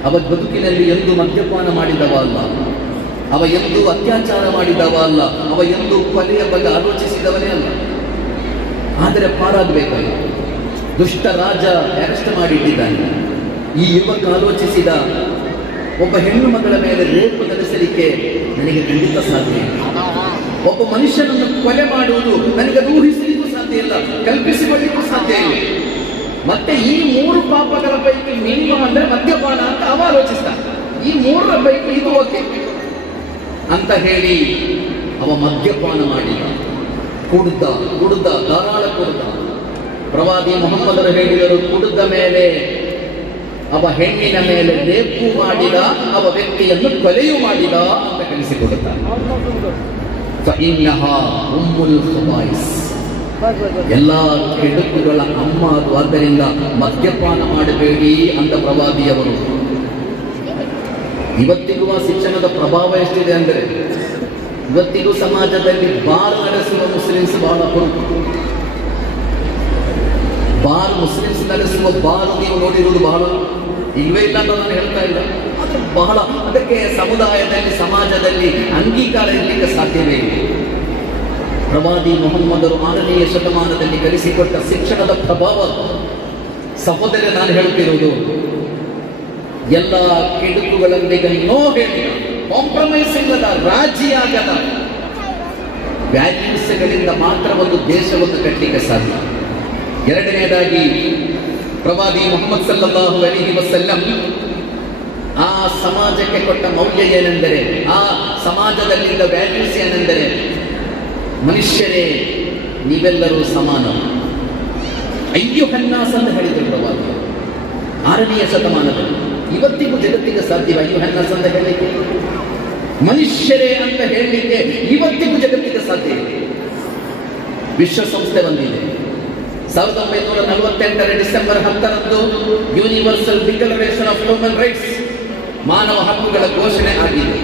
ಅವ ಬದುಕಿನಲ್ಲಿ ಎಂದು ಮದ್ಯಪಾನ ಮಾಡಿದವ ಅಲ್ಲ, ಅವ ಎಂದು ಅತ್ಯಾಚಾರ ಮಾಡಿದವ ಅಲ್ಲ, ಅವ ಎಂದು ಕೊಲೆಯ ಬಗ್ಗೆ ಆಲೋಚಿಸಿದವನೇ ಅಲ್ಲ. ಆದರೆ ಪಾರಾಗಬೇಕಲ್ಲ. ದುಷ್ಟ ರಾಜ ಅರೆಸ್ಟ್ ಮಾಡಿಟ್ಟಿದ್ದಾನೆ. ಈ ಯುವಕ ಆಲೋಚಿಸಿದ, ಒಬ್ಬ ಹೆಣ್ಣು ಮಗಳ ಮೇಲೆ ರೇಪ್ ನಡೆಸಲಿಕ್ಕೆ ನನಗೆ ಖಂಡಿತ ಸಾಧ್ಯ ಇಲ್ಲ. ಒಬ್ಬ ಮನುಷ್ಯನನ್ನು ಕೊಲೆ ಮಾಡುವುದು ನನಗೆ ಊಹಿಸಲಿಕ್ಕೂ ಸಾಧ್ಯ ಇಲ್ಲ, ಕಲ್ಪಿಸಿಕೊಳ್ಳಿಕ್ಕೂ ಸಾಧ್ಯ ಇಲ್ಲ. ಮತ್ತೆ ಈ 3 ಪಾಪಗಳ ಪೈಕಿ ಮಿನಿಮಮ್ ಅಂದ್ರೆ ಮದ್ಯಪಾನ ಅಂತ ಅವ ಆಲೋಚಿಸ್ತಾನೆ. ಈ 3ರ ಪೈಕಿ ಇದು ಓಕೆ ಅಂತ ಹೇಳಿ ಅವ ಮದ್ಯಪಾನ ಮಾಡಿದ, ಕುಡ್ದ, ಧಾರಾಳ ಕುಡ್ದ. ಪ್ರವಾದಿ ಮುಹಮ್ಮದರು ಹೇಳಿದರು, ಕುಡಿದ ಮೇಲೆ ಅವ ಹೆಣ್ಣಿನ ಮೇಲೆ ರೇಪು ಮಾಡಿದ, ಅವ ವ್ಯಕ್ತಿಯನ್ನು ಕೊಲೆಯೂ ಮಾಡಿದ ಅಂತ ಕಲಿಸಿಕೊಡುತ್ತಾರೆ. ಫಇನ್ನಹಾ ಉಮ್ಮುಲ್ ಖಬಾಯಿಸ್, ಎಲ್ಲ ಕೆಡುಕುಗಳ ಅಮ್ಮ ಅದು. ಆದ್ದರಿಂದ ಮದ್ಯಪಾನ ಮಾಡಬೇಡಿ ಅಂತ ಪ್ರವಾದಿಯವರು. ಇವತ್ತಿಗೂ ಆ ಶಿಕ್ಷಣದ ಪ್ರಭಾವ ಎಷ್ಟಿದೆ ಅಂದರೆ, ಇವತ್ತಿಗೂ ಸಮಾಜದಲ್ಲಿ ಬಾರ್ ನಡೆಸುವ ಮುಸ್ಲಿಮ್ಸ್ ಬಹಳ ಅಪರೂಪ. ಮುಸ್ಲಿಮ್ಸ್ ನಡೆಸುವ ಬಾರ್ ನೀವು ನೋಡಿರುವುದು ಬಹಳ ಇಲ್ವೇ ಇಲ್ಲ ಅಂತ ನಾನು ಹೇಳ್ತಾ ಇಲ್ಲ. ಅದು ಬಹಳ, ಅದಕ್ಕೆ ಸಮುದಾಯದಲ್ಲಿ, ಸಮಾಜದಲ್ಲಿ ಅಂಗೀಕಾರ ಇರಲಿಕ್ಕೆ ಸಾಧ್ಯವೇ ಇಲ್ಲ. ಪ್ರವಾದಿ ಮುಹಮ್ಮದರು 6ನೇ ಶತಮಾನದಲ್ಲಿ ಕಲಿಸಿಕೊಟ್ಟ ಶಿಕ್ಷಣದ ಪ್ರಭಾವ. ಸಹೋದರ, ನಾನು ಹೇಳ್ತಿರುವುದು, ಎಲ್ಲ ಕೆಡುಕುಗಳೊಂದಿಗೆ ನೋ ಹೇಳಿದ, ಕಾಂಪ್ರಮೈಸ್ ಇಲ್ಲದ, ರಾಜಿಯಾಗದ ವ್ಯಾಲ್ಯೂಸ್ಗಳಿಂದ ಮಾತ್ರ ಒಂದು ದೇಶವನ್ನು ಕಟ್ಟಲಿಕ್ಕೆ ಸಾಧ್ಯ. ಎರಡನೆಯದಾಗಿ, ಪ್ರವಾದಿ ಮುಹಮ್ಮದ್ ಸಲ್ಲಲ್ಲಾಹು ಅಲೈಹಿ ವಸಲ್ಲಂ ಆ ಸಮಾಜಕ್ಕೆ ಕೊಟ್ಟ ಮೌಲ್ಯ ಏನೆಂದರೆ, ಆ ಸಮಾಜದಲ್ಲಿದ್ದ ವ್ಯಾಲ್ಯೂಸ್ ಏನೆಂದರೆ, ಮನುಷ್ಯರೇ ನೀವೆಲ್ಲರೂ ಸಮಾನ. ಅಯ್ಯುಹನ್ನಾಸ್ ಅಂತ ಹೇಳಿದರು ಪ್ರವಾದಿ 6ನೇ ಶತಮಾನದಲ್ಲಿ. ಇವತ್ತಿಗೂ ಜಗತ್ತಿಗೆ ಸಾಧ್ಯ ಅಯ್ಯುಹನ್ನಾಸ್ ಅಂತ ಹೇಳಲಿಕ್ಕೆ? ಮನುಷ್ಯರೇ ಅಂತ ಹೇಳಲಿಕ್ಕೆ ಇವತ್ತಿಗೂ ಜಗತ್ತಿಗೆ ಸಾಧ್ಯ ಇದೆ. ವಿಶ್ವಸಂಸ್ಥೆ ಬಂದಿದೆ 1948 ಡಿಸೆಂಬರ್ 10ರಂದು universal declaration of human rights, ಮಾನವ ಹಕ್ಕುಗಳ ಘೋಷಣೆ ಆಗಿದೆ.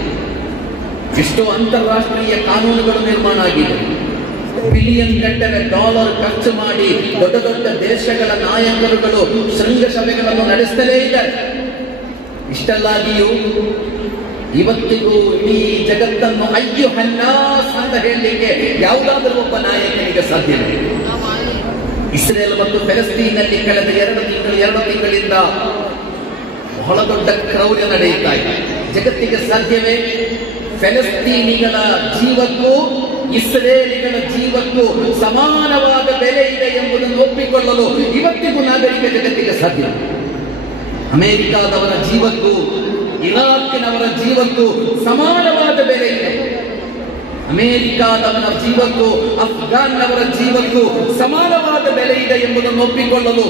ಎಷ್ಟೋ ಅಂತಾರಾಷ್ಟ್ರೀಯ ಕಾನೂನುಗಳು ನಿರ್ಮಾಣ ಆಗಿದೆ. ಬಿಲಿಯನ್ ಗಟ್ಟಲೆ ಡಾಲರ್ ಖರ್ಚು ಮಾಡಿ ದೊಡ್ಡ ದೊಡ್ಡ ದೇಶಗಳ ನಾಯಕರುಗಳು ಶೃಂಗಸಭೆಗಳನ್ನು ನಡೆಸಲೇ ಇದ್ದಾರೆ. ಇಷ್ಟೆಲ್ಲಾಗಿಯೂ ಇವತ್ತಿಗೂ ಇಡೀ ಜಗತ್ತನ್ನು ಅಯ್ಯುಹನ್ನಾಸ್ ಅಂತ ಹೇಳಲಿಕ್ಕೆ ಯಾವುದಾದರೂ ಒಬ್ಬ ನಾಯಕನಿಗೆ ಸಾಧ್ಯವಿದೆ. ಇಸ್ರೇಲ್ ಮತ್ತು ಫೆಲಸ್ತೀನಲ್ಲಿ ಕಳೆದ 2 ತಿಂಗಳಿಂದ ಬಹಳ ದೊಡ್ಡ ಕ್ರೌರ್ಯ ನಡೆಯುತ್ತಾ ಇದೆ. ಜಗತ್ತಿಗೆ ಸಾಧ್ಯವೇ? ಫೆಲಸ್ತೀನಿಗಳ ಜೀವಕ್ಕೂ ಇಸ್ರೇಲಿಗಳ ಜೀವಕ್ಕೂ ಸಮಾನವಾದ ಬೆಲೆ ಇದೆ ಎಂಬುದನ್ನು ಒಪ್ಪಿಕೊಳ್ಳಲು ಇವತ್ತಿಗೂ ನಾಗರಿಕ ಜಗತ್ತಿಗೆ ಸಾಧ್ಯ. ಅಮೆರಿಕಾದವರ ಜೀವಕ್ಕೂ ಇರಾಕ್ನವರ ಜೀವಕ್ಕೂ ಸಮಾನವಾದ ಬೆಲೆ ಇದೆ. ಅಮೆರಿಕಾದವರ ಜೀವಕ್ಕೂ ಅಫ್ಘಾನ್ನವರ ಜೀವಕ್ಕೂ ಸಮಾನವಾದ ಬೆಲೆ ಇದೆ ಎಂಬುದನ್ನು ಒಪ್ಪಿಕೊಳ್ಳಲು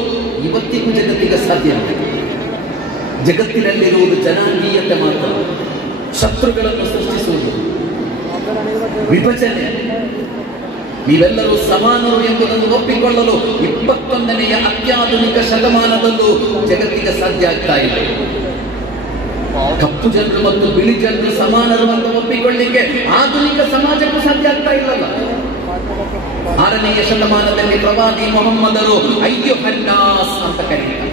ಇವತ್ತಿಗೂ ಜಗತ್ತಿಗೆ ಸಾಧ್ಯ. ಜಗತ್ತಿನಲ್ಲಿರುವುದು ಜನಾಂಗೀಯತೆ ಮಾತ್ರ, ಶತ್ರುಗಳನ್ನು ಸೃಷ್ಟಿಸುವುದು, ವಿಭಜನೆ. ನೀವೆಲ್ಲರೂ ಸಮಾನರು ಎಂಬುದನ್ನು ಒಪ್ಪಿಕೊಳ್ಳಲು 21ನೇ ಅತ್ಯಾಧುನಿಕ ಶತಮಾನದಲ್ಲೂ ಜಗತ್ತಿಗೆ ಸಾಧ್ಯ ಆಗ್ತಾ ಇದೆ. ಕಪ್ಪು ಜನರು ಮತ್ತು ಬಿಳಿ ಜನರು ಸಮಾನರು ಅಂತ ಒಪ್ಪಿಕೊಳ್ಳಿಕ್ಕೆ ಆಧುನಿಕ ಸಮಾಜಕ್ಕೂ ಸಾಧ್ಯ ಆಗ್ತಾ ಇಲ್ಲಲ್ಲ. 6ನೇ ಶತಮಾನದಲ್ಲಿ ಪ್ರವಾದಿ ಮೊಹಮ್ಮದರು ಅಯ್ಯುಹನ್ನಾಸ್ ಅಂತ ಕರೀತಾರೆ.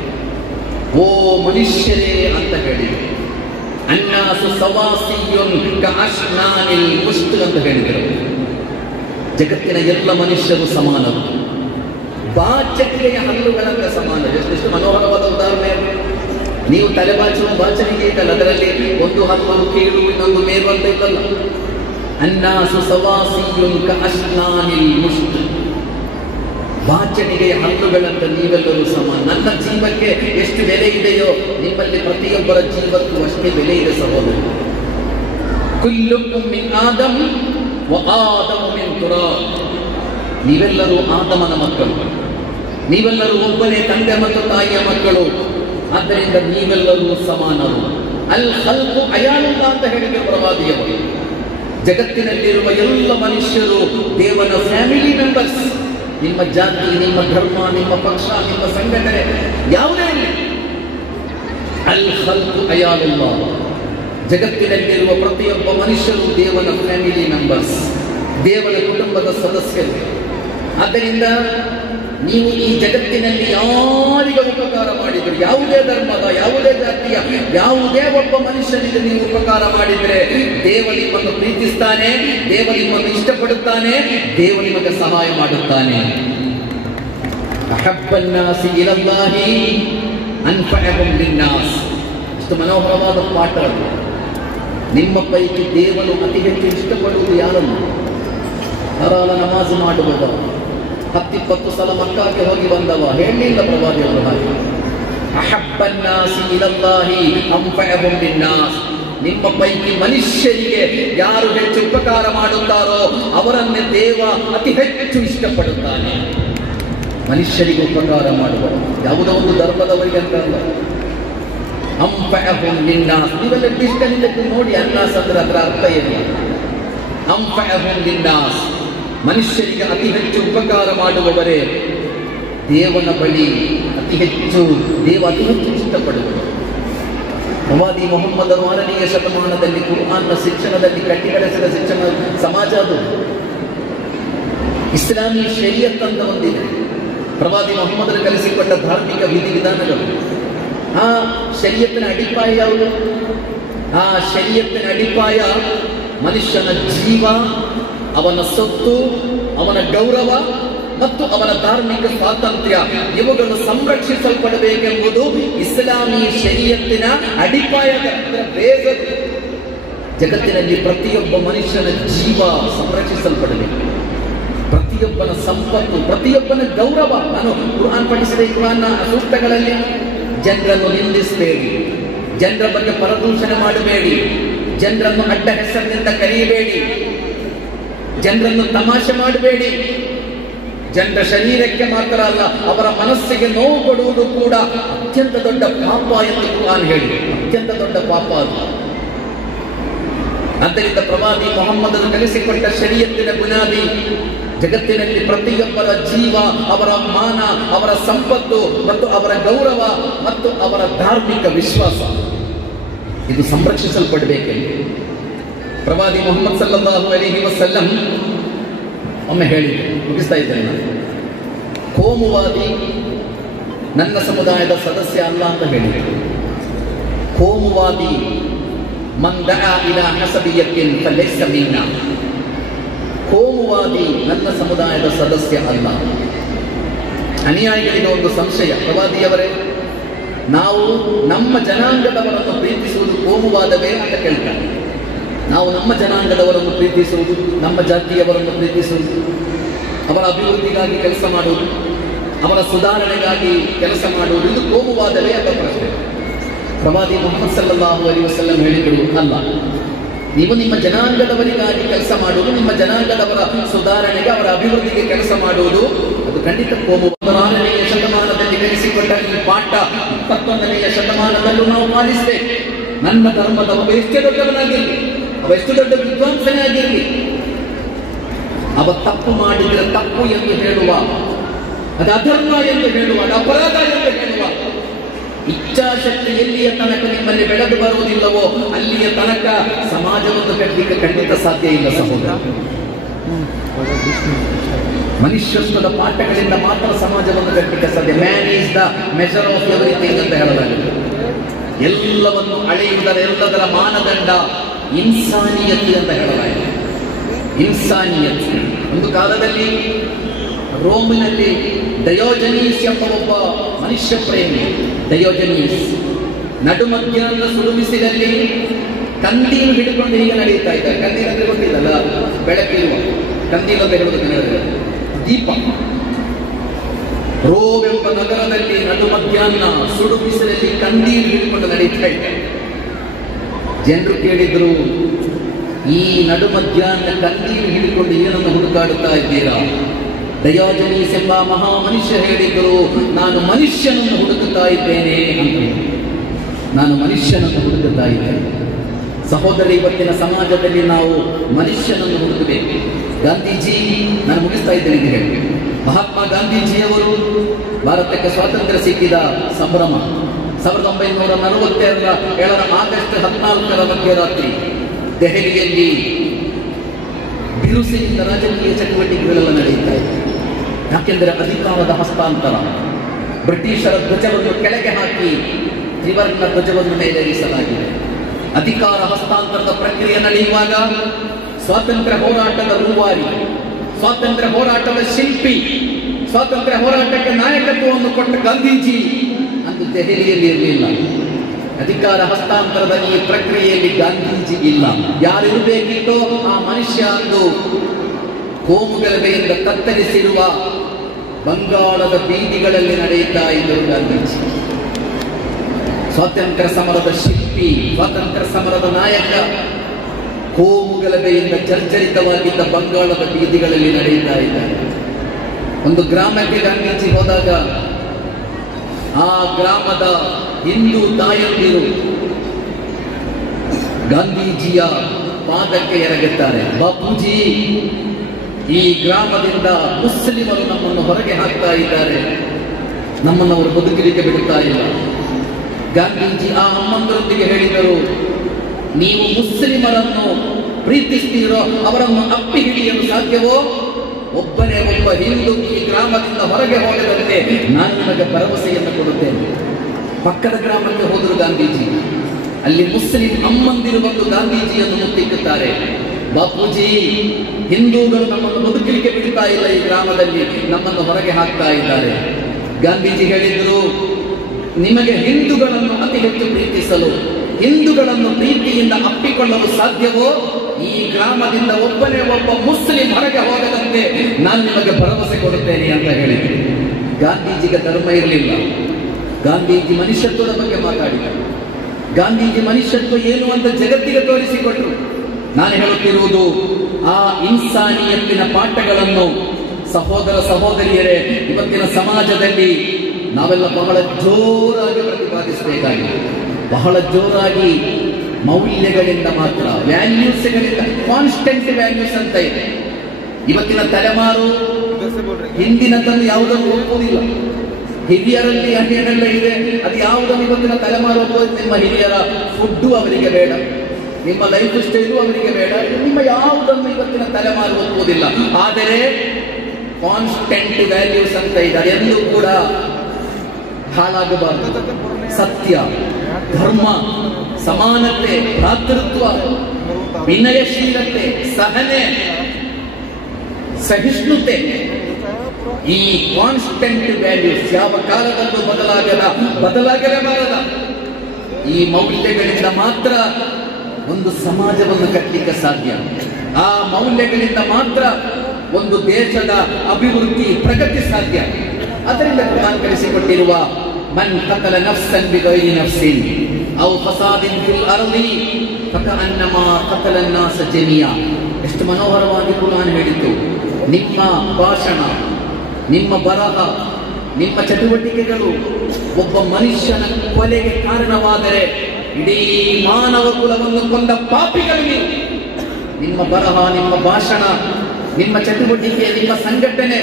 ಓ ಮನುಷ್ಯರೇ ಅಂತ ಹೇಳಿದರು. ಅನ್ನಾಸು ಸವಾಸಿಯುನ್ ಕಅಶ್ನಾನಿಲ್ ಮುಷ್ತ್ ಅಂತ ಹೇಳಿದರು. ಜಗತ್ತಿನ ಎಲ್ಲ ಮನುಷ್ಯರು ಸಮಾನರು, ಬಾಚಣಿಗೆಯ ಹಲ್ಲುಗಳಂತ ಸಮಾನ. ಎಷ್ಟು ಮನೋಹರವಾದ ಉದಾಹರಣೆ. ನೀವು ತಲೆ ಬಾಚುವ ಬಾಚಣಿಗೆ ಇದ್ದಲ್ಲ, ಅದರಲ್ಲಿ ಒಂದು ಹಲ್ಲು ಕೀಳು ಇನ್ನೊಂದು ಮೇರು ಅಂತ ಇದ್ದಲ್ಲ. ಅನ್ನಾಸು ಸವಾಸಿಯುನ್ ಕಅಶ್ನಾನಿಲ್ ಮುಷ್ತ್. ಬಾಚಣಿಗೆಯ ಹಲ್ಲುಗಳಂತ ನೀವೆಲ್ಲರೂ ಸಮಾನ. ನನ್ನ ಜೀವಕ್ಕೆ ಎಷ್ಟು ಬೆಲೆ ಇದೆಯೋ ನಿಮ್ಮಲ್ಲಿ ಪ್ರತಿಯೊಬ್ಬರ ಜೀವಕ್ಕೂ ಅಷ್ಟೇ ಬೆಲೆ ಇದೆ ಸಹೋದರ. ಕುಲ್ಲುಕುಂ ಮಿನ್ ಆದಮ್ ವ ಆದಮು ಮಿನ್ ತುರಾಬ್. ನೀವೆಲ್ಲರೂ ಆದಮನ ಮಕ್ಕಳು, ನೀವೆಲ್ಲರೂ ಒಬ್ಬನೇ ತಂದೆ ಮತ್ತು ತಾಯಿಯ ಮಕ್ಕಳು. ಆದ್ದರಿಂದ ನೀವೆಲ್ಲರೂ ಸಮಾನರು. ಅಲ್ ಖಲ್ಕು ಅಯಾಲುಲ್ಲಾ ಅಂತ ಹೇಳಿದ ಪ್ರವಾದಿಯವರು. ಜಗತ್ತಿನಲ್ಲಿರುವ ಎಲ್ಲ ಮನುಷ್ಯರು ದೇವನ ಫ್ಯಾಮಿಲಿ ಮೆಂಬರ್ಸ್. ನಿಮ್ಮ ಜಾತಿ, ನಿಮ್ಮ ಧರ್ಮ, ನಿಮ್ಮ ಪಕ್ಷ, ನಿಮ್ಮ ಸಂಘಟನೆ ಯಾವುದೇ ಇರಲಿ, ಅಲ್ ಖಲ್ಕು ಅಯಾಲುಲ್ಲಾ. ಜಗತ್ತಿನಲ್ಲಿರುವ ಪ್ರತಿಯೊಬ್ಬ ಮನುಷ್ಯರು ದೇವನ ಫ್ಯಾಮಿಲಿ ಮೆಂಬರ್ಸ್, ದೇವನ ಕುಟುಂಬದ ಸದಸ್ಯರು. ಆದ್ದರಿಂದ ನೀವು ಈ ಜಗತ್ತಿನಲ್ಲಿ ಯಾರಿಗೆ ಉಪಕಾರ ಮಾಡಿದ್ರು, ಯಾವುದೇ ಧರ್ಮದ, ಯಾವುದೇ ಜಾತಿಯ, ಯಾವುದೇ ಒಬ್ಬ ಮನುಷ್ಯನಿಗೆ ನೀವು ಉಪಕಾರ ಮಾಡಿದರೆ ದೇವ ನಿಮ್ಮನ್ನು ಪ್ರೀತಿಸ್ತಾನೆ, ದೇವ ನಿಮ್ಮನ್ನು ಇಷ್ಟಪಡುತ್ತಾನೆ, ದೇವ ನಿಮಗೆ ಸಹಾಯ ಮಾಡುತ್ತಾನೆ. ಅಹಬ್ಬನ್ನಾಸಿ ಇಲಲ್ಲಾಹಿ ಅನ್ಫಅಹುಂ ಲಿನ್ನಾಸ್. ಇಷ್ಟು ಮನೋಹರವಾದ ಪಾಠ. ನಿಮ್ಮ ಪೈಕಿ ದೇವನು ಅತಿ ಹೆಚ್ಚು ಇಷ್ಟಪಡುವುದು ಯಾರನ್ನು? ಹರಾಲ ನಮಾಜ್ ಮಾಡುವುದ, 10-20 ಸಲ ಮಕ್ಕಾಗೆ ಹೋಗಿ ಬಂದವ, ಹೇಳಲಿಲ್ಲ ಪ್ರವಾದಿಯವರು ಹಾಗೆ. ಅಹಬ್ಬನ್ನಾಸಿ ಇಲಲ್ಲಾಹಿ ಅನ್ಫಅಹುಂ ಲಿನ್ನಾಸ್. ನಿಮ್ಮ ಪೈಕಿ ಮನುಷ್ಯರಿಗೆ ಯಾರು ಹೆಚ್ಚು ಉಪಕಾರ ಮಾಡುತ್ತಾರೋ ಅವರನ್ನೇ ದೇವ ಅತಿ ಹೆಚ್ಚು ಇಷ್ಟಪಡುತ್ತಾನೆ. ಮನುಷ್ಯರಿಗೆ ಉಪಕಾರ ಮಾಡುವ ಯಾವುದೋ ಒಂದು ಧರ್ಮದವರಿಗೆ ಅಂತ ಅಲ್ಲ. ಅಂಫಅಹುಂ ಲಿನ್ನಾಸ್. ನೀವೆಲ್ಲ ಡಿಸ್ಟನ್ಸ್ ನೋಡಿ, ಅನ್ನಾಸ್ ಅಂದ್ರೆ ಅದರ ಅರ್ಥ ಏನು? ಅಂಫಅಹುಂ ಲಿನ್ನಾಸ್. ಮನುಷ್ಯರಿಗೆ ಅತಿ ಹೆಚ್ಚು ಉಪಕಾರ ಮಾಡುವವರೇ ದೇವನ ಬಳಿ ಅತಿ ಹೆಚ್ಚು, ದೇವ ಅತಿ ಹೆಚ್ಚು ಇಷ್ಟಪಡುವರು. ಪ್ರವಾದಿ ಮೊಹಮ್ಮದರು 6ನೇ ಶತಮಾನದಲ್ಲಿ ಕುರ್ಆನ್ನ ಶಿಕ್ಷಣದಲ್ಲಿ ಕಟ್ಟಿ ಬೆಳೆಸಿದ ಶಿಕ್ಷಣ ಸಮಾಜ ಅದು. ಇಸ್ಲಾಮಿ ಶರೀಅತ್ ಅಂತ ಒಂದಿದೆ, ಪ್ರವಾದಿ ಮೊಹಮ್ಮದರು ಕಲಿಸಿಕೊಟ್ಟ ಧಾರ್ಮಿಕ ವಿಧಿವಿಧಾನಗಳು. ಆ ಶರೀಅತ್ತಿನ ಅಡಿಪಾಯ ಯಾವುದು? ಆ ಶರೀಅತ್ತಿನ ಅಡಿಪಾಯ ಮನುಷ್ಯನ ಜೀವ, ಅವನ ಸೊತ್ತು, ಅವನ ಗೌರವ ಮತ್ತು ಅವನ ಧಾರ್ಮಿಕ ಸ್ವಾತಂತ್ರ್ಯ ಇವುಗಳು ಸಂರಕ್ಷಿಸಲ್ಪಡಬೇಕೆಂಬುದು ಇಸ್ಲಾಮಿ ಶರೀಅತ್ತಿನ ಅಡಿಪಾಯದ ಬೇಗ. ಜಗತ್ತಿನಲ್ಲಿ ಪ್ರತಿಯೊಬ್ಬ ಮನುಷ್ಯನ ಜೀವ ಸಂರಕ್ಷಿಸಲ್ಪಡಬೇಕು, ಪ್ರತಿಯೊಬ್ಬನ ಸಂಪತ್ತು, ಪ್ರತಿಯೊಬ್ಬನ ಗೌರವ. ನಾನು ಕುರ್ಆನ್ ಪಠಿಸಿದ ಕುರ್ಆನ್ನ ಸೂಕ್ತಗಳಲ್ಲಿ ಜನರನ್ನು ನಿಂದಿಸಬೇಡಿ, ಜನರ ಬಗ್ಗೆ ಪರದೂಷಣೆ ಮಾಡಬೇಡಿ, ಜನರನ್ನು ಅಡ್ಡ ಹೆಸರಿನಿಂದ ಕರೆಯಬೇಡಿ, ಜನರನ್ನು ತಮಾಷೆ ಮಾಡಬೇಡಿ. ಜನರ ಶರೀರಕ್ಕೆ ಮಾತ್ರ ಅಲ್ಲ, ಅವರ ಮನಸ್ಸಿಗೆ ನೋವು ಕೊಡುವುದು ಕೂಡ ಅತ್ಯಂತ ದೊಡ್ಡ ಪಾಪ ಎಂದು ಕುರಾನ್ ಹೇಳಿ. ಅತ್ಯಂತ ದೊಡ್ಡ ಪಾಪ ಅದು. ಆದ್ದರಿಂದ ಪ್ರವಾದಿ ಮೊಹಮ್ಮದನು ಕಲಿಸಿಕೊಟ್ಟ ಶರೀಯತ್ತಿನ ಬುನಾದಿ ಜಗತ್ತಿನಲ್ಲಿ ಪ್ರತಿಯೊಬ್ಬರ ಜೀವ, ಅವರ ಮಾನ, ಅವರ ಸಂಪತ್ತು ಮತ್ತು ಅವರ ಗೌರವ ಮತ್ತು ಅವರ ಧಾರ್ಮಿಕ ವಿಶ್ವಾಸ ಇದು ಸಂರಕ್ಷಿಸಲ್ಪಡಬೇಕೆಂದು ಪ್ರವಾದಿ ಮೊಹಮ್ಮದ್ ಸಲ್ಲಲ್ಲಾಹು ಅಲೈಹಿ ವಸಲ್ಲಂ ಒಮ್ಮೆ ಹೇಳಿದರು. ಮುಗಿಸ್ತಾ ಇದ್ದೇನೆ ನಾನು. ಕೋಮುವಾದಿ ನನ್ನ ಸಮುದಾಯದ ಸದಸ್ಯ ಅಲ್ಲ ಅಂತ ಹೇಳಿದರು. ಕೋಮುವಾದಿ ಮನ್ ದಅ ಇಲಾ ಹಸಬಿಯತಿನ್ ಫಲೈಸ ಮಿನ್ನಾ. ಕೋಮುವಾದಿ ನನ್ನ ಸಮುದಾಯದ ಸದಸ್ಯ ಅಲ್ಲ. ಅನುಯಾಯಿಗಳಿಗೆ ಒಂದು ಸಂಶಯ, ಪ್ರವಾದಿಯವರೇ ನಾವು ನಮ್ಮ ಜನಾಂಗದವರನ್ನು ಪ್ರೀತಿಸುವುದು ಕೋಮುವಾದವೇ ಅಂತ ಕೇಳ್ತಾರೆ. ನಾವು ನಮ್ಮ ಜನಾಂಗದವರನ್ನು ಪ್ರೀತಿಸುವುದು, ನಮ್ಮ ಜಾತಿಯವರನ್ನು ಪ್ರೀತಿಸುವುದು, ಅವರ ಅಭಿವೃದ್ಧಿಗಾಗಿ ಕೆಲಸ ಮಾಡುವುದು, ಅವರ ಸುಧಾರಣೆಗಾಗಿ ಕೆಲಸ ಮಾಡುವುದು ಇದು ಕೋಮುವಾದವೇ ಅಂತ ಪ್ರಶ್ನೆ. ಪ್ರವಾದಿ ಮುಹಮ್ಮದ್ ಸಲ್ಲಲ್ಲಾಹು ಅಲೈಹಿ ವಸಲ್ಲಂ ಹೇಳಿದರು, ಅಲ್ಲ, ನೀವು ನಿಮ್ಮ ಜನಾಂಗದವರಿಗಾಗಿ ಕೆಲಸ ಮಾಡುವುದು, ನಿಮ್ಮ ಜನಾಂಗದವರ ಸುಧಾರಣೆಗೆ, ಅವರ ಅಭಿವೃದ್ಧಿಗೆ ಕೆಲಸ ಮಾಡುವುದು ಅದು ಖಂಡಿತ ಕೋಮು. 16ನೇ ಶತಮಾನದಲ್ಲಿ ಕಲಿಸಿಕೊಂಡ ಈ ಪಾಠ 21ನೇ ಶತಮಾನದಲ್ಲೂ ನಾವು ಪಾಲಿಸಬೇಕು. ನನ್ನ ಧರ್ಮದ ಒಬ್ಬ ಎಷ್ಟೇ ದೊಡ್ಡವನಾಗಿರಲಿ, ಅವ ಎಷ್ಟು ದೊಡ್ಡ ವಿದ್ವಾಂಸನೇ ಆಗಿರಲಿ, ಅವ ತಪ್ಪು ಮಾಡಿದರೆ ತಪ್ಪು ಎಂದು ಹೇಳುವ, ಅದು ಅಧರ್ಮ ಎಂದು ಹೇಳುವ, ಅದು ಅಪರಾಧ ಎಂದು ಹೇಳುವ ಇಚ್ಛಾಶಕ್ತಿ ಎಲ್ಲಿಯ ತನಕ ನಿಮ್ಮಲ್ಲಿ ಬೆಳೆದು ಬರುವುದಿಲ್ಲವೋ ಅಲ್ಲಿಯ ತನಕ ಸಮಾಜವನ್ನು ಕಟ್ಟಲಿಕ್ಕೆ ಖಂಡಿತ ಸಾಧ್ಯ ಇಲ್ಲ ಸಹೋದರ. ಮನುಷ್ಯತ್ವದ ಪಾಠಗಳಿಂದ ಮಾತ್ರ ಸಮಾಜವನ್ನು ಕಟ್ಟಲಿಕ್ಕೆ ಸಾಧ್ಯ. Man is the measure of everything ಅಂತ ಹೇಳಲಾಗಿದೆ. ಎಲ್ಲವನ್ನು ಅಳೆಯುವುದರ ಎಲ್ಲದರ ಮಾನದಂಡ ಇನ್ಸಾನಿಯತ್ ಅಂತ ಹೇಳಲಾಗಿದೆ. ಇನ್ಸಾನಿಯತ್. ಒಂದು ಕಾಲದಲ್ಲಿ ರೋಮಿನಲ್ಲಿ ಡಯೋಜನೀಸ್ ಎಂಬ ಒಬ್ಬ ಮನುಷ್ಯ ಪ್ರೇಮಿ, ಡಯೋಜನೀಸ್ ನಡು ಮಧ್ಯಾಹ್ನ ಸುಡುಬಿಸಿಲಲ್ಲಿ ಕಂದೀಲು ಹಿಡಿದುಕೊಂಡು ಹೀಗೆ ನಡೆಯುತ್ತಾ ಇದ್ದಾರೆ. ಕಂದೀಲ್ ಅಂದ್ರೆ ಗೊತ್ತಿಲ್ಲಲ್ಲ, ಬೆಳಕಿರುವ ಕಂದೀಲ್ ಅಂತ ಹೇಳುವುದು ಕನ್ನಡದಲ್ಲಿ ದೀಪ. ರೋಮ್ ಎಂಬ ನಗರದಲ್ಲಿ ನಡು ಮಧ್ಯಾಹ್ನ ಸುಡು ಬಿಸಿಲಲ್ಲಿ ಕಂದೀಲು ಹಿಡಿದುಕೊಂಡು ನಡೆಯುತ್ತಾ ಇದ್ದಾರೆ. ಜನರು ಕೇಳಿದ್ರು, ಈ ನಡು ಮಧ್ಯಾಹ್ನ ಕಂದೀಲು ಹಿಡಿದುಕೊಂಡು ಏನನ್ನು ಹುಡುಕಾಡುತ್ತಾ ಇದ್ದೀರಾ? ಡಯೋಜನೀಸ್ ಎಂಬ ಮಹಾ ಮನುಷ್ಯ ಹೇಳಿದರು, ನಾನು ಮನುಷ್ಯನನ್ನು ಹುಡುಕುತ್ತಾ ಇದ್ದೇನೆ ಅಂತ. ನಾನು ಮನುಷ್ಯನನ್ನು ಹುಡುಕುತ್ತಾ ಇದ್ದೇನೆ. ಸಹೋದರ, ಇವತ್ತಿನ ಸಮಾಜದಲ್ಲಿ ನಾವು ಮನುಷ್ಯನನ್ನು ಹುಡುಕಬೇಕು. ಗಾಂಧೀಜಿ, ನಾನು ಮುಗಿಸ್ತಾ ಇದ್ದೇನೆ ಅಂತ ಹೇಳಿ, ಮಹಾತ್ಮ ಗಾಂಧೀಜಿಯವರು ಭಾರತಕ್ಕೆ ಸ್ವಾತಂತ್ರ್ಯ ಸಿಕ್ಕಿದ ಸಂಭ್ರಮ 1947 ಆಗಸ್ಟ್ 14 ಮಧ್ಯರಾತ್ರಿ ದೆಹಲಿಯಲ್ಲಿ ಬಿರುಸಿನಿಂದ ರಾಜಕೀಯ ಚಟುವಟಿಕೆಗಳೆಲ್ಲ ನಡೆಯುತ್ತಾ ಇದೆ. ಯಾಕೆಂದರೆ ಅಧಿಕಾರದ ಹಸ್ತಾಂತರ, ಬ್ರಿಟಿಷರ ಧ್ವಜವನ್ನು ಕೆಳಗೆ ಹಾಕಿ ತ್ರಿವರ್ಣ ಧ್ವಜವನ್ನು ಮೇಲೇರಿಸಲಾಗಿದೆ. ಅಧಿಕಾರ ಹಸ್ತಾಂತರದ ಪ್ರಕ್ರಿಯೆ ನಡೆಯುವಾಗ ಸ್ವಾತಂತ್ರ್ಯ ಹೋರಾಟದ ರೂವಾರಿ, ಸ್ವಾತಂತ್ರ್ಯ ಹೋರಾಟದ ಶಿಲ್ಪಿ, ಸ್ವಾತಂತ್ರ್ಯ ಹೋರಾಟಕ್ಕೆ ನಾಯಕತ್ವವನ್ನು ಕೊಟ್ಟ ಗಾಂಧೀಜಿ ಅಂದು ದೆಹಲಿಯಲ್ಲಿ ಇರಲಿಲ್ಲ. ಅಧಿಕಾರ ಹಸ್ತಾಂತರದ ಈ ಪ್ರಕ್ರಿಯೆಯಲ್ಲಿ ಗಾಂಧೀಜಿ ಇಲ್ಲ. ಯಾರಿರಬೇಕಿತ್ತೋ ಆ ಮನುಷ್ಯ ಅಂದು ಕೋಮುಗಲಭೆಯಿಂದ ಕತ್ತರಿಸಿರುವ ಬಂಗಾಳದ ಬೀದಿಗಳಲ್ಲಿ ನಡೆಯುತ್ತಾ ಇದ್ದರು ಗಾಂಧೀಜಿ. ಸ್ವಾತಂತ್ರ್ಯ ಸಮರದ ಶಿಲ್ಪಿ, ಸ್ವಾತಂತ್ರ್ಯ ಸಮರದ ನಾಯಕ, ಕೋಮುಗಲಭೆಯಿಂದ ಜರ್ಜರಿತವಾಗಿದ್ದ ಬಂಗಾಳದ ಬೀದಿಗಳಲ್ಲಿ ನಡೆಯುತ್ತಾ ಇದ್ದಾರೆ. ಒಂದು ಗ್ರಾಮಕ್ಕೆ ಗಾಂಧೀಜಿ ಹೋದಾಗ ಆ ಗ್ರಾಮದ ಹಿಂದೂ ತಾಯಂದಿರು ಗಾಂಧೀಜಿಯ ಪಾದಕ್ಕೆ ಎರಗುತ್ತಾರೆ. ಬಾಪೂಜಿ, ಈ ಗ್ರಾಮದಿಂದ ಮುಸ್ಲಿಮರು ನಮ್ಮನ್ನು ಹೊರಗೆ ಹಾಕ್ತಾ ಇದ್ದಾರೆ, ನಮ್ಮನ್ನು ಅವರು ಬದುಕಲಿಕ್ಕೆ ಬಿಡುತ್ತಾ ಇಲ್ಲ. ಗಾಂಧೀಜಿ ಆ ಅಮ್ಮಂದರೊಂದಿಗೆ ಹೇಳಿದರು, ನೀವು ಮುಸ್ಲಿಮರನ್ನು ಪ್ರೀತಿಸ್ತೀರೋ ಅವರನ್ನು ಅಪ್ಪಿ ಹಿಡಿಯಲು ಸಾಧ್ಯವೋ? ಒಬ್ಬನೇ ಒಬ್ಬ ಹಿಂದೂ ಈ ಗ್ರಾಮದಿಂದ ಹೊರಗೆ ಹೋಗದಂತೆ ನಾನು ನಿಮಗೆ ಭರವಸೆಯನ್ನು ಕೊಡುತ್ತೇನೆ. ಪಕ್ಕದ ಗ್ರಾಮಕ್ಕೆ ಹೋದರು ಗಾಂಧೀಜಿ. ಅಲ್ಲಿ ಮುಸ್ಲಿಂ ಅಮ್ಮಂದಿರು ಬಂದು ಗಾಂಧೀಜಿಯನ್ನು ಮುತ್ತಿಕ್ಕುತ್ತಾರೆ. ಬಾಪೂಜಿ, ಹಿಂದೂಗಳು ನಮ್ಮನ್ನು ಬದುಕಲಿಕ್ಕೆ ಬಿಡ್ತಾ ಇಲ್ಲ, ಈ ಗ್ರಾಮದಲ್ಲಿ ನಮ್ಮನ್ನು ಹೊರಗೆ ಹಾಕ್ತಾ ಇದ್ದಾರೆ. ಗಾಂಧೀಜಿ ಹೇಳಿದರು, ನಿಮಗೆ ಹಿಂದೂಗಳನ್ನು ಅತಿ ಹೆಚ್ಚು ಪ್ರೀತಿಸಲು, ಹಿಂದೂಗಳನ್ನು ಪ್ರೀತಿಯಿಂದ ಅಪ್ಪಿಕೊಳ್ಳಲು ಸಾಧ್ಯವೋ? ಈ ಗ್ರಾಮದಿಂದ ಒಬ್ಬನೇ ಒಬ್ಬ ಮುಸ್ಲಿಂ ಹೊರಗೆ ಹೋಗದಂತೆ ನಾನು ನಿಮಗೆ ಭರವಸೆ ಕೊಡುತ್ತೇನೆ ಅಂತ ಹೇಳಿದರು. ಗಾಂಧೀಜಿಗೆ ಧರ್ಮ ಇರಲಿಲ್ಲ. ಗಾಂಧೀಜಿ ಮನುಷ್ಯತ್ವದ ಬಗ್ಗೆ ಮಾತಾಡಿದರು. ಗಾಂಧೀಜಿ ಮನುಷ್ಯತ್ವ ಏನು ಅಂತ ಜಗತ್ತಿಗೆ ತೋರಿಸಿಕೊಟ್ರು. ನಾನು ಹೇಳುತ್ತಿರುವುದು ಆ ಇನ್ಸಾನಿಯತ್ತಿನ ಪಾಠಗಳನ್ನು ಸಹೋದರ ಸಹೋದರಿಯರೇ ಇವತ್ತಿನ ಸಮಾಜದಲ್ಲಿ ನಾವೆಲ್ಲ ಬಹಳ ಜೋರಾಗಿ ಪ್ರತಿಪಾದಿಸಬೇಕಾಗಿದೆ. ಬಹಳ ಜೋರಾಗಿ ಮೌಲ್ಯಗಳಿಂದ ಮಾತ್ರ, ವ್ಯಾಲ್ಯೂಸ್ಗಳಿಂದ, ಕಾನ್ಸ್ಟೆಂಟ್ ವ್ಯಾಲ್ಯೂಸ್ ಅಂತ ಇದೆ. ಇವತ್ತಿನ ತಲೆಮಾರು ಹಿಂದಿನ ತಂದು ಯಾವುದನ್ನು ಒಪ್ಪುವುದಿಲ್ಲ. ಹಿರಿಯರಲ್ಲಿ ಏನೆಲ್ಲ ಇದೆ ಅದು ಯಾವುದನ್ನು ಇವತ್ತಿನ ತಲೆಮಾರು ಒಪ್ಪೋದು. ನಿಮ್ಮ ಹಿರಿಯರ ಫುಡ್ಡು ಅವರಿಗೆ ಬೇಡ, ನಿಮ್ಮ ಲೈಫ್ ಸ್ಟೈಲು ಅವರಿಗೆ ಬೇಡ, ನಿಮ್ಮ ಯಾವುದನ್ನು ಇವತ್ತಿನ ತಲೆಮಾರು ಒಪ್ಪುವುದಿಲ್ಲ. ಆದರೆ ಕಾನ್ಸ್ಟೆಂಟ್ ವ್ಯಾಲ್ಯೂಸ್ ಅಂತ ಇದೆ, ಅದೆಂದೂ ಕೂಡ ಹಾಳಾಗಬಾರದು. ಸತ್ಯ, ಧರ್ಮ, ಸಮಾನತೆ, ಭ್ರಾತೃತ್ವ, ವಿನಯಶೀಲತೆ, ಸಹನೆ, ಸಹಿಷ್ಣುತೆ, ಈ ಕಾನ್ಸ್ಟೆಂಟ್ ವ್ಯಾಲ್ಯೂಸ್ ಯಾವ ಕಾಲದಲ್ಲೂ ಬದಲಾಗಲೇಬಾರದ ಈ ಮೌಲ್ಯಗಳಿಂದ ಮಾತ್ರ ಒಂದು ಸಮಾಜವನ್ನು ಕಟ್ಟಲಿಕ್ಕೆ ಸಾಧ್ಯ. ಆ ಮೌಲ್ಯಗಳಿಂದ ಮಾತ್ರ ಒಂದು ದೇಶದ ಅಭಿವೃದ್ಧಿ, ಪ್ರಗತಿ ಸಾಧ್ಯ. ಅದರಿಂದ ಕುರಾನ್ ಕಲಿಸಿಕೊಟ್ಟಿರುವ ಮನ್ ಕತಲ ನಫ್ಸನ್ ಬಿಗೈರಿ ನಫ್ಸಿನ್ ಔ ಫಸಾದಿನ್ ಫಿಲ್ ಅರ್ದಿ ಫಕಅನ್ನಮಾ ಕತಲ ಅನ್ನಾಸ ಜಮಿಯಾ. ಎಷ್ಟು ಮನೋಹರವಾಗಿ ಕುರಾನ್ ಹೇಳಿತು. ನಿಮ್ಮ ಭಾಷಣ, ನಿಮ್ಮ ಬರಹ, ನಿಮ್ಮ ಚಟುವಟಿಕೆಗಳು ಒಬ್ಬ ಮನುಷ್ಯನ ಕೊಲೆಗೆ ಕಾರಣವಾದರೆ ಇಡೀ ಮಾನವ ಕುಲವನ್ನು ಕೊಂದ ಪಾಪಿಗಳಿಗೆ ನಿಮ್ಮ ಬರಹ, ನಿಮ್ಮ ಭಾಷಣ, ನಿಮ್ಮ ಚಟುವಟಿಕೆ, ನಿಮ್ಮ ಸಂಘಟನೆ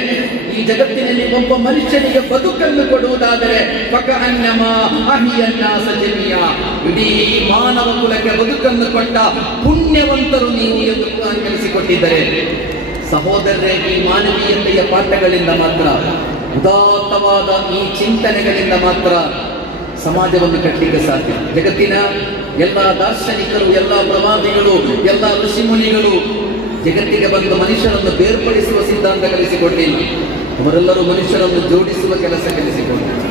ಈ ಜಗತ್ತಿನಲ್ಲಿ ಒಬ್ಬ ಮನುಷ್ಯನಿಗೆ ಬದುಕನ್ನು ಕೊಡುವುದಾದರೆ ಫಕಅನ್ನಮಾ ಅಹಿಯನ್ನಾಸ ಜಮಿಯಾ, ಇಡೀ ಮಾನವ ಕುಲಕ್ಕೆ ಬದುಕನ್ನು ಕೊಟ್ಟ ಪುಣ್ಯವಂತರು ನೀವು ಎಂದು ಕುರಾನ್ ಕಲಿಸಿಕೊಟ್ಟಿದ್ದಾರೆ. ಸಹೋದರರೇ, ಈ ಮಾನವೀಯತೆಯ ಪಾಠಗಳಿಂದ ಮಾತ್ರ, ಉದಾತ್ತವಾದ ಈ ಚಿಂತನೆಗಳಿಂದ ಮಾತ್ರ ಸಮಾಜವನ್ನು ಕಟ್ಟಲಿಕ್ಕೆ ಸಾಧ್ಯ. ಜಗತ್ತಿನ ಎಲ್ಲ ದಾರ್ಶನಿಕರು, ಎಲ್ಲ ಪ್ರವಾದಿಗಳು, ಎಲ್ಲ ಋಷಿಮುನಿಗಳು ಜಗತ್ತಿಗೆ ಬಂದು ಮನುಷ್ಯರನ್ನು ಬೇರ್ಪಡಿಸುವ ಸಿದ್ಧಾಂತ ಕಲಿಸಿಕೊಟ್ಟಿಲ್ಲ. ಅವರೆಲ್ಲರೂ ಮನುಷ್ಯರನ್ನು ಜೋಡಿಸುವ ಕೆಲಸ ಕಲಿಸಿಕೊಂಡರು.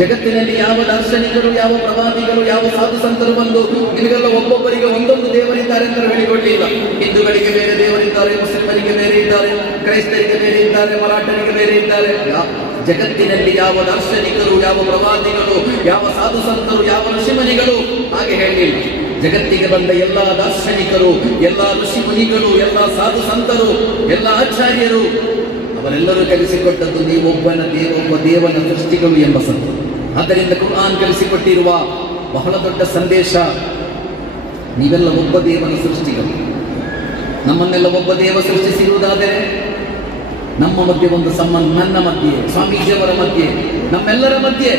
ಜಗತ್ತಿನಲ್ಲಿ ಯಾವ ದಾರ್ಶನಿಕರು, ಯಾವ ಪ್ರವಾದಿಗಳು, ಯಾವ ಸಾಧು ಸಂತರು ಬಂದು ನಿಮಗೆಲ್ಲ ಒಬ್ಬೊಬ್ಬರಿಗೆ ಒಂದೊಂದು ದೇವರಿದ್ದಾರೆ ಅಂತ ಹೇಳಿಕೊಳ್ಳಿಲ್ಲ. ಹಿಂದೂಗಳಿಗೆ ಬೇರೆ ದೇವರಿದ್ದಾರೆ, ಮುಸ್ಲಿಮರಿಗೆ ಬೇರೆ ಇದ್ದಾರೆ, ಕ್ರೈಸ್ತರಿಗೆ ಬೇರೆ ಇದ್ದಾರೆ, ಮರಾಠರಿಗೆ ಬೇರೆ ಇದ್ದಾರೆ. ಜಗತ್ತಿನಲ್ಲಿ ಯಾವ ದಾರ್ಶನಿಕರು, ಯಾವ ಪ್ರವಾದಿಗಳು, ಯಾವ ಸಾಧು ಸಂತರು, ಯಾವ ಋಷಿಮುನಿಗಳು ಹಾಗೆ ಹೇಳಿಲ್ಲ. ಜಗತ್ತಿಗೆ ಬಂದ ಎಲ್ಲ ದಾರ್ಶನಿಕರು, ಎಲ್ಲ ಋಷಿ ಮುನಿಗಳು, ಎಲ್ಲ ಸಾಧು ಸಂತರು, ಎಲ್ಲ ಆಚಾರ್ಯರು ಅವರೆಲ್ಲರೂ ಕಲಿಸಿಕೊಟ್ಟದ್ದು ಒಬ್ಬ ದೇವನ ಸೃಷ್ಟಿಗಳು ಎಂಬ ಸತ್ಯ. ಆದ್ದರಿಂದ ಕುರ್ಆನ್ ಕಲಿಸಿಕೊಟ್ಟಿರುವ ಬಹಳ ದೊಡ್ಡ ಸಂದೇಶ, ನೀವೆಲ್ಲ ಒಬ್ಬ ದೇವನ ಸೃಷ್ಟಿಗಳು. ನಮ್ಮನ್ನೆಲ್ಲ ಒಬ್ಬ ದೇವ ಸೃಷ್ಟಿಸಿರುವುದಾದರೆ ನಮ್ಮ ಮಧ್ಯೆ ಒಂದು ಸಂಬಂಧ, ನನ್ನ ಮಧ್ಯೆ, ಸ್ವಾಮೀಜಿಯವರ ಮಧ್ಯೆ, ನಮ್ಮೆಲ್ಲರ ಮಧ್ಯೆ,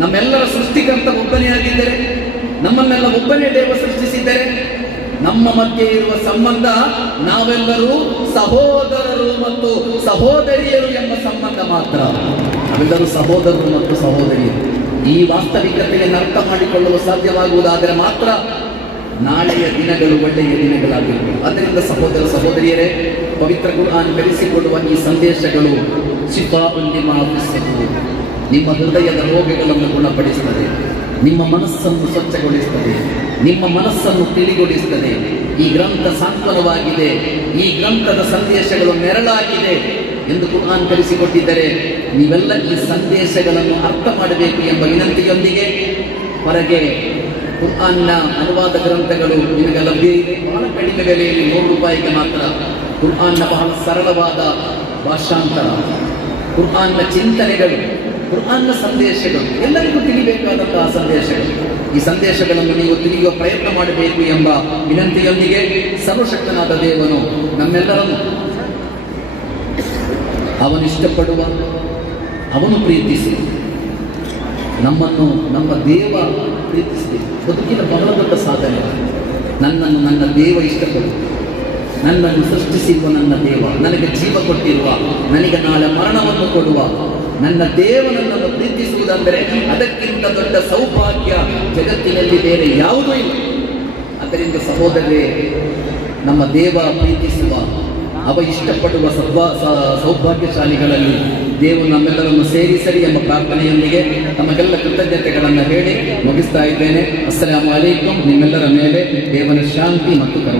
ನಮ್ಮೆಲ್ಲರ ಸೃಷ್ಟಿಕರ್ತ ಒಬ್ಬನೇ ಆಗಿದ್ದರೆ, ನಮ್ಮನ್ನೆಲ್ಲ ಒಬ್ಬನೇ ದೇವ ಸೃಷ್ಟಿಸಿದ್ದರೆ ನಮ್ಮ ಮಧ್ಯೆ ಇರುವ ಸಂಬಂಧ ನಾವೆಲ್ಲರೂ ಸಹೋದರರು ಮತ್ತು ಸಹೋದರಿಯರು ಎಂಬ ಸಂಬಂಧ ಮಾತ್ರ. ನಾವೆಲ್ಲರೂ ಸಹೋದರರು ಮತ್ತು ಸಹೋದರಿಯರು. ಈ ವಾಸ್ತವಿಕತೆಯನ್ನು ಅರ್ಥ ಮಾಡಿಕೊಳ್ಳಲು ಸಾಧ್ಯವಾಗುವುದಾದರೆ ಮಾತ್ರ ನಾಳೆಯ ದಿನಗಳು ಒಳ್ಳೆಯ ದಿನಗಳಾಗಿರುತ್ತವೆ. ಆದ್ದರಿಂದ ಸಹೋದರ ಸಹೋದರಿಯರೇ, ಪವಿತ್ರ ಕುರ್ಆನ್ ಕಲಿಸಿಕೊಡುವ ಈ ಸಂದೇಶಗಳು ಶಿಫಾಉನ್ ಲಿಮಾ ಫಿಸ್ ಸುದೂರ್, ನಿಮ್ಮ ಹೃದಯದ ರೋಗಗಳನ್ನು ಗುಣಪಡಿಸುತ್ತದೆ, ನಿಮ್ಮ ಮನಸ್ಸನ್ನು ಸ್ವಚ್ಛಗೊಳಿಸುತ್ತದೆ, ನಿಮ್ಮ ಮನಸ್ಸನ್ನು ತಿಳಿಗೊಳಿಸುತ್ತದೆ. ಈ ಗ್ರಂಥ ಸಾಂತ್ವನವಾಗಿದೆ, ಈ ಗ್ರಂಥದ ಸಂದೇಶಗಳು ನೆರಳಾಗಿದೆ ಎಂದು ಕುರ್ಆನ್ ಕಲಿಸಿಕೊಟ್ಟಿದ್ದರೆ ನೀವೆಲ್ಲ ಈ ಸಂದೇಶಗಳನ್ನು ಅರ್ಥ ಮಾಡಬೇಕು ಎಂಬ ವಿನಂತಿಯೊಂದಿಗೆ, ಹೊರಗೆ ಕುರ್ಆನ್ನ ಅನುವಾದ ಗ್ರಂಥಗಳು ನಿಮಗೆ ಲಭ್ಯ ಇದೆ. ಬಹಳ ಕಡಿಮೆ ಬೆಲೆಯಲ್ಲಿ ₹100 ಮಾತ್ರ. ಕುರ್ಆನ್ನ ಬಹಳ ಸರಳವಾದ ಭಾಷಾಂತರ, ಕುರ್ಆನ್ನ ಚಿಂತನೆಗಳು, ಕುರ್ಆನ್ನ ಸಂದೇಶಗಳು, ಎಲ್ಲರಿಗೂ ತಿಳಿಬೇಕಾದಂತಹ ಸಂದೇಶಗಳು. ಈ ಸಂದೇಶಗಳನ್ನು ನೀವು ತಿಳಿಯುವ ಪ್ರಯತ್ನ ಮಾಡಬೇಕು ಎಂಬ ವಿನಂತಿಯೊಂದಿಗೆ ಸರ್ವಶಕ್ತನಾದ ದೇವನು ನಮ್ಮೆಲ್ಲರನ್ನು ಅವನು ಇಷ್ಟಪಡುವ, ಅವನು ಪ್ರೀತಿಸಿ, ನಮ್ಮನ್ನು ನಮ್ಮ ದೇವ ಪ್ರೀತಿಸಬೇಕು. ಬದುಕಿನ ಬಹಳ ದೊಡ್ಡ ಸಾಧನೆ. ನನ್ನನ್ನು ನನ್ನ ದೇವ ಇಷ್ಟಪಡು, ನನ್ನನ್ನು ಸೃಷ್ಟಿಸಿರುವ ನನ್ನ ದೇವ, ನನಗೆ ಜೀವ ಕೊಟ್ಟಿರುವ, ನನಗೆ ನಾಳೆ ಮರಣವನ್ನು ಕೊಡುವ ನನ್ನ ದೇವನನ್ನು ಪ್ರೀತಿಸುವುದೆಂದರೆ ಅದಕ್ಕಿಂತ ದೊಡ್ಡ ಸೌಭಾಗ್ಯ ಜಗತ್ತಿನಲ್ಲಿ ಬೇರೆ ಯಾವುದೂ ಇಲ್ಲ. ಅದರಿಂದ ಸಹೋದರರೇ, ನಮ್ಮ ದೇವ ಪ್ರೀತಿಸುವ, ಅವ ಇಷ್ಟಪಡುವ ಸೌಭಾಗ್ಯಶಾಲಿಗಳಲ್ಲಿ ದೇವರು ನಮ್ಮೆಲ್ಲರನ್ನು ಸೇರಿಸಲಿ ಎಂಬ ಪ್ರಾರ್ಥನೆಯೊಂದಿಗೆ ತಮಗೆಲ್ಲ ಕೃತಜ್ಞತೆಗಳನ್ನು ಹೇಳಿ ಮುಗಿಸ್ತಾ ಇದ್ದೇನೆ. ಅಸ್ಸಲಾಮು ಅಲೈಕುಂ. ನಿಮ್ಮೆಲ್ಲರ ಮೇಲೆ ದೇವನ ಶಾಂತಿ ಮತ್ತು ಕರುಣೆ.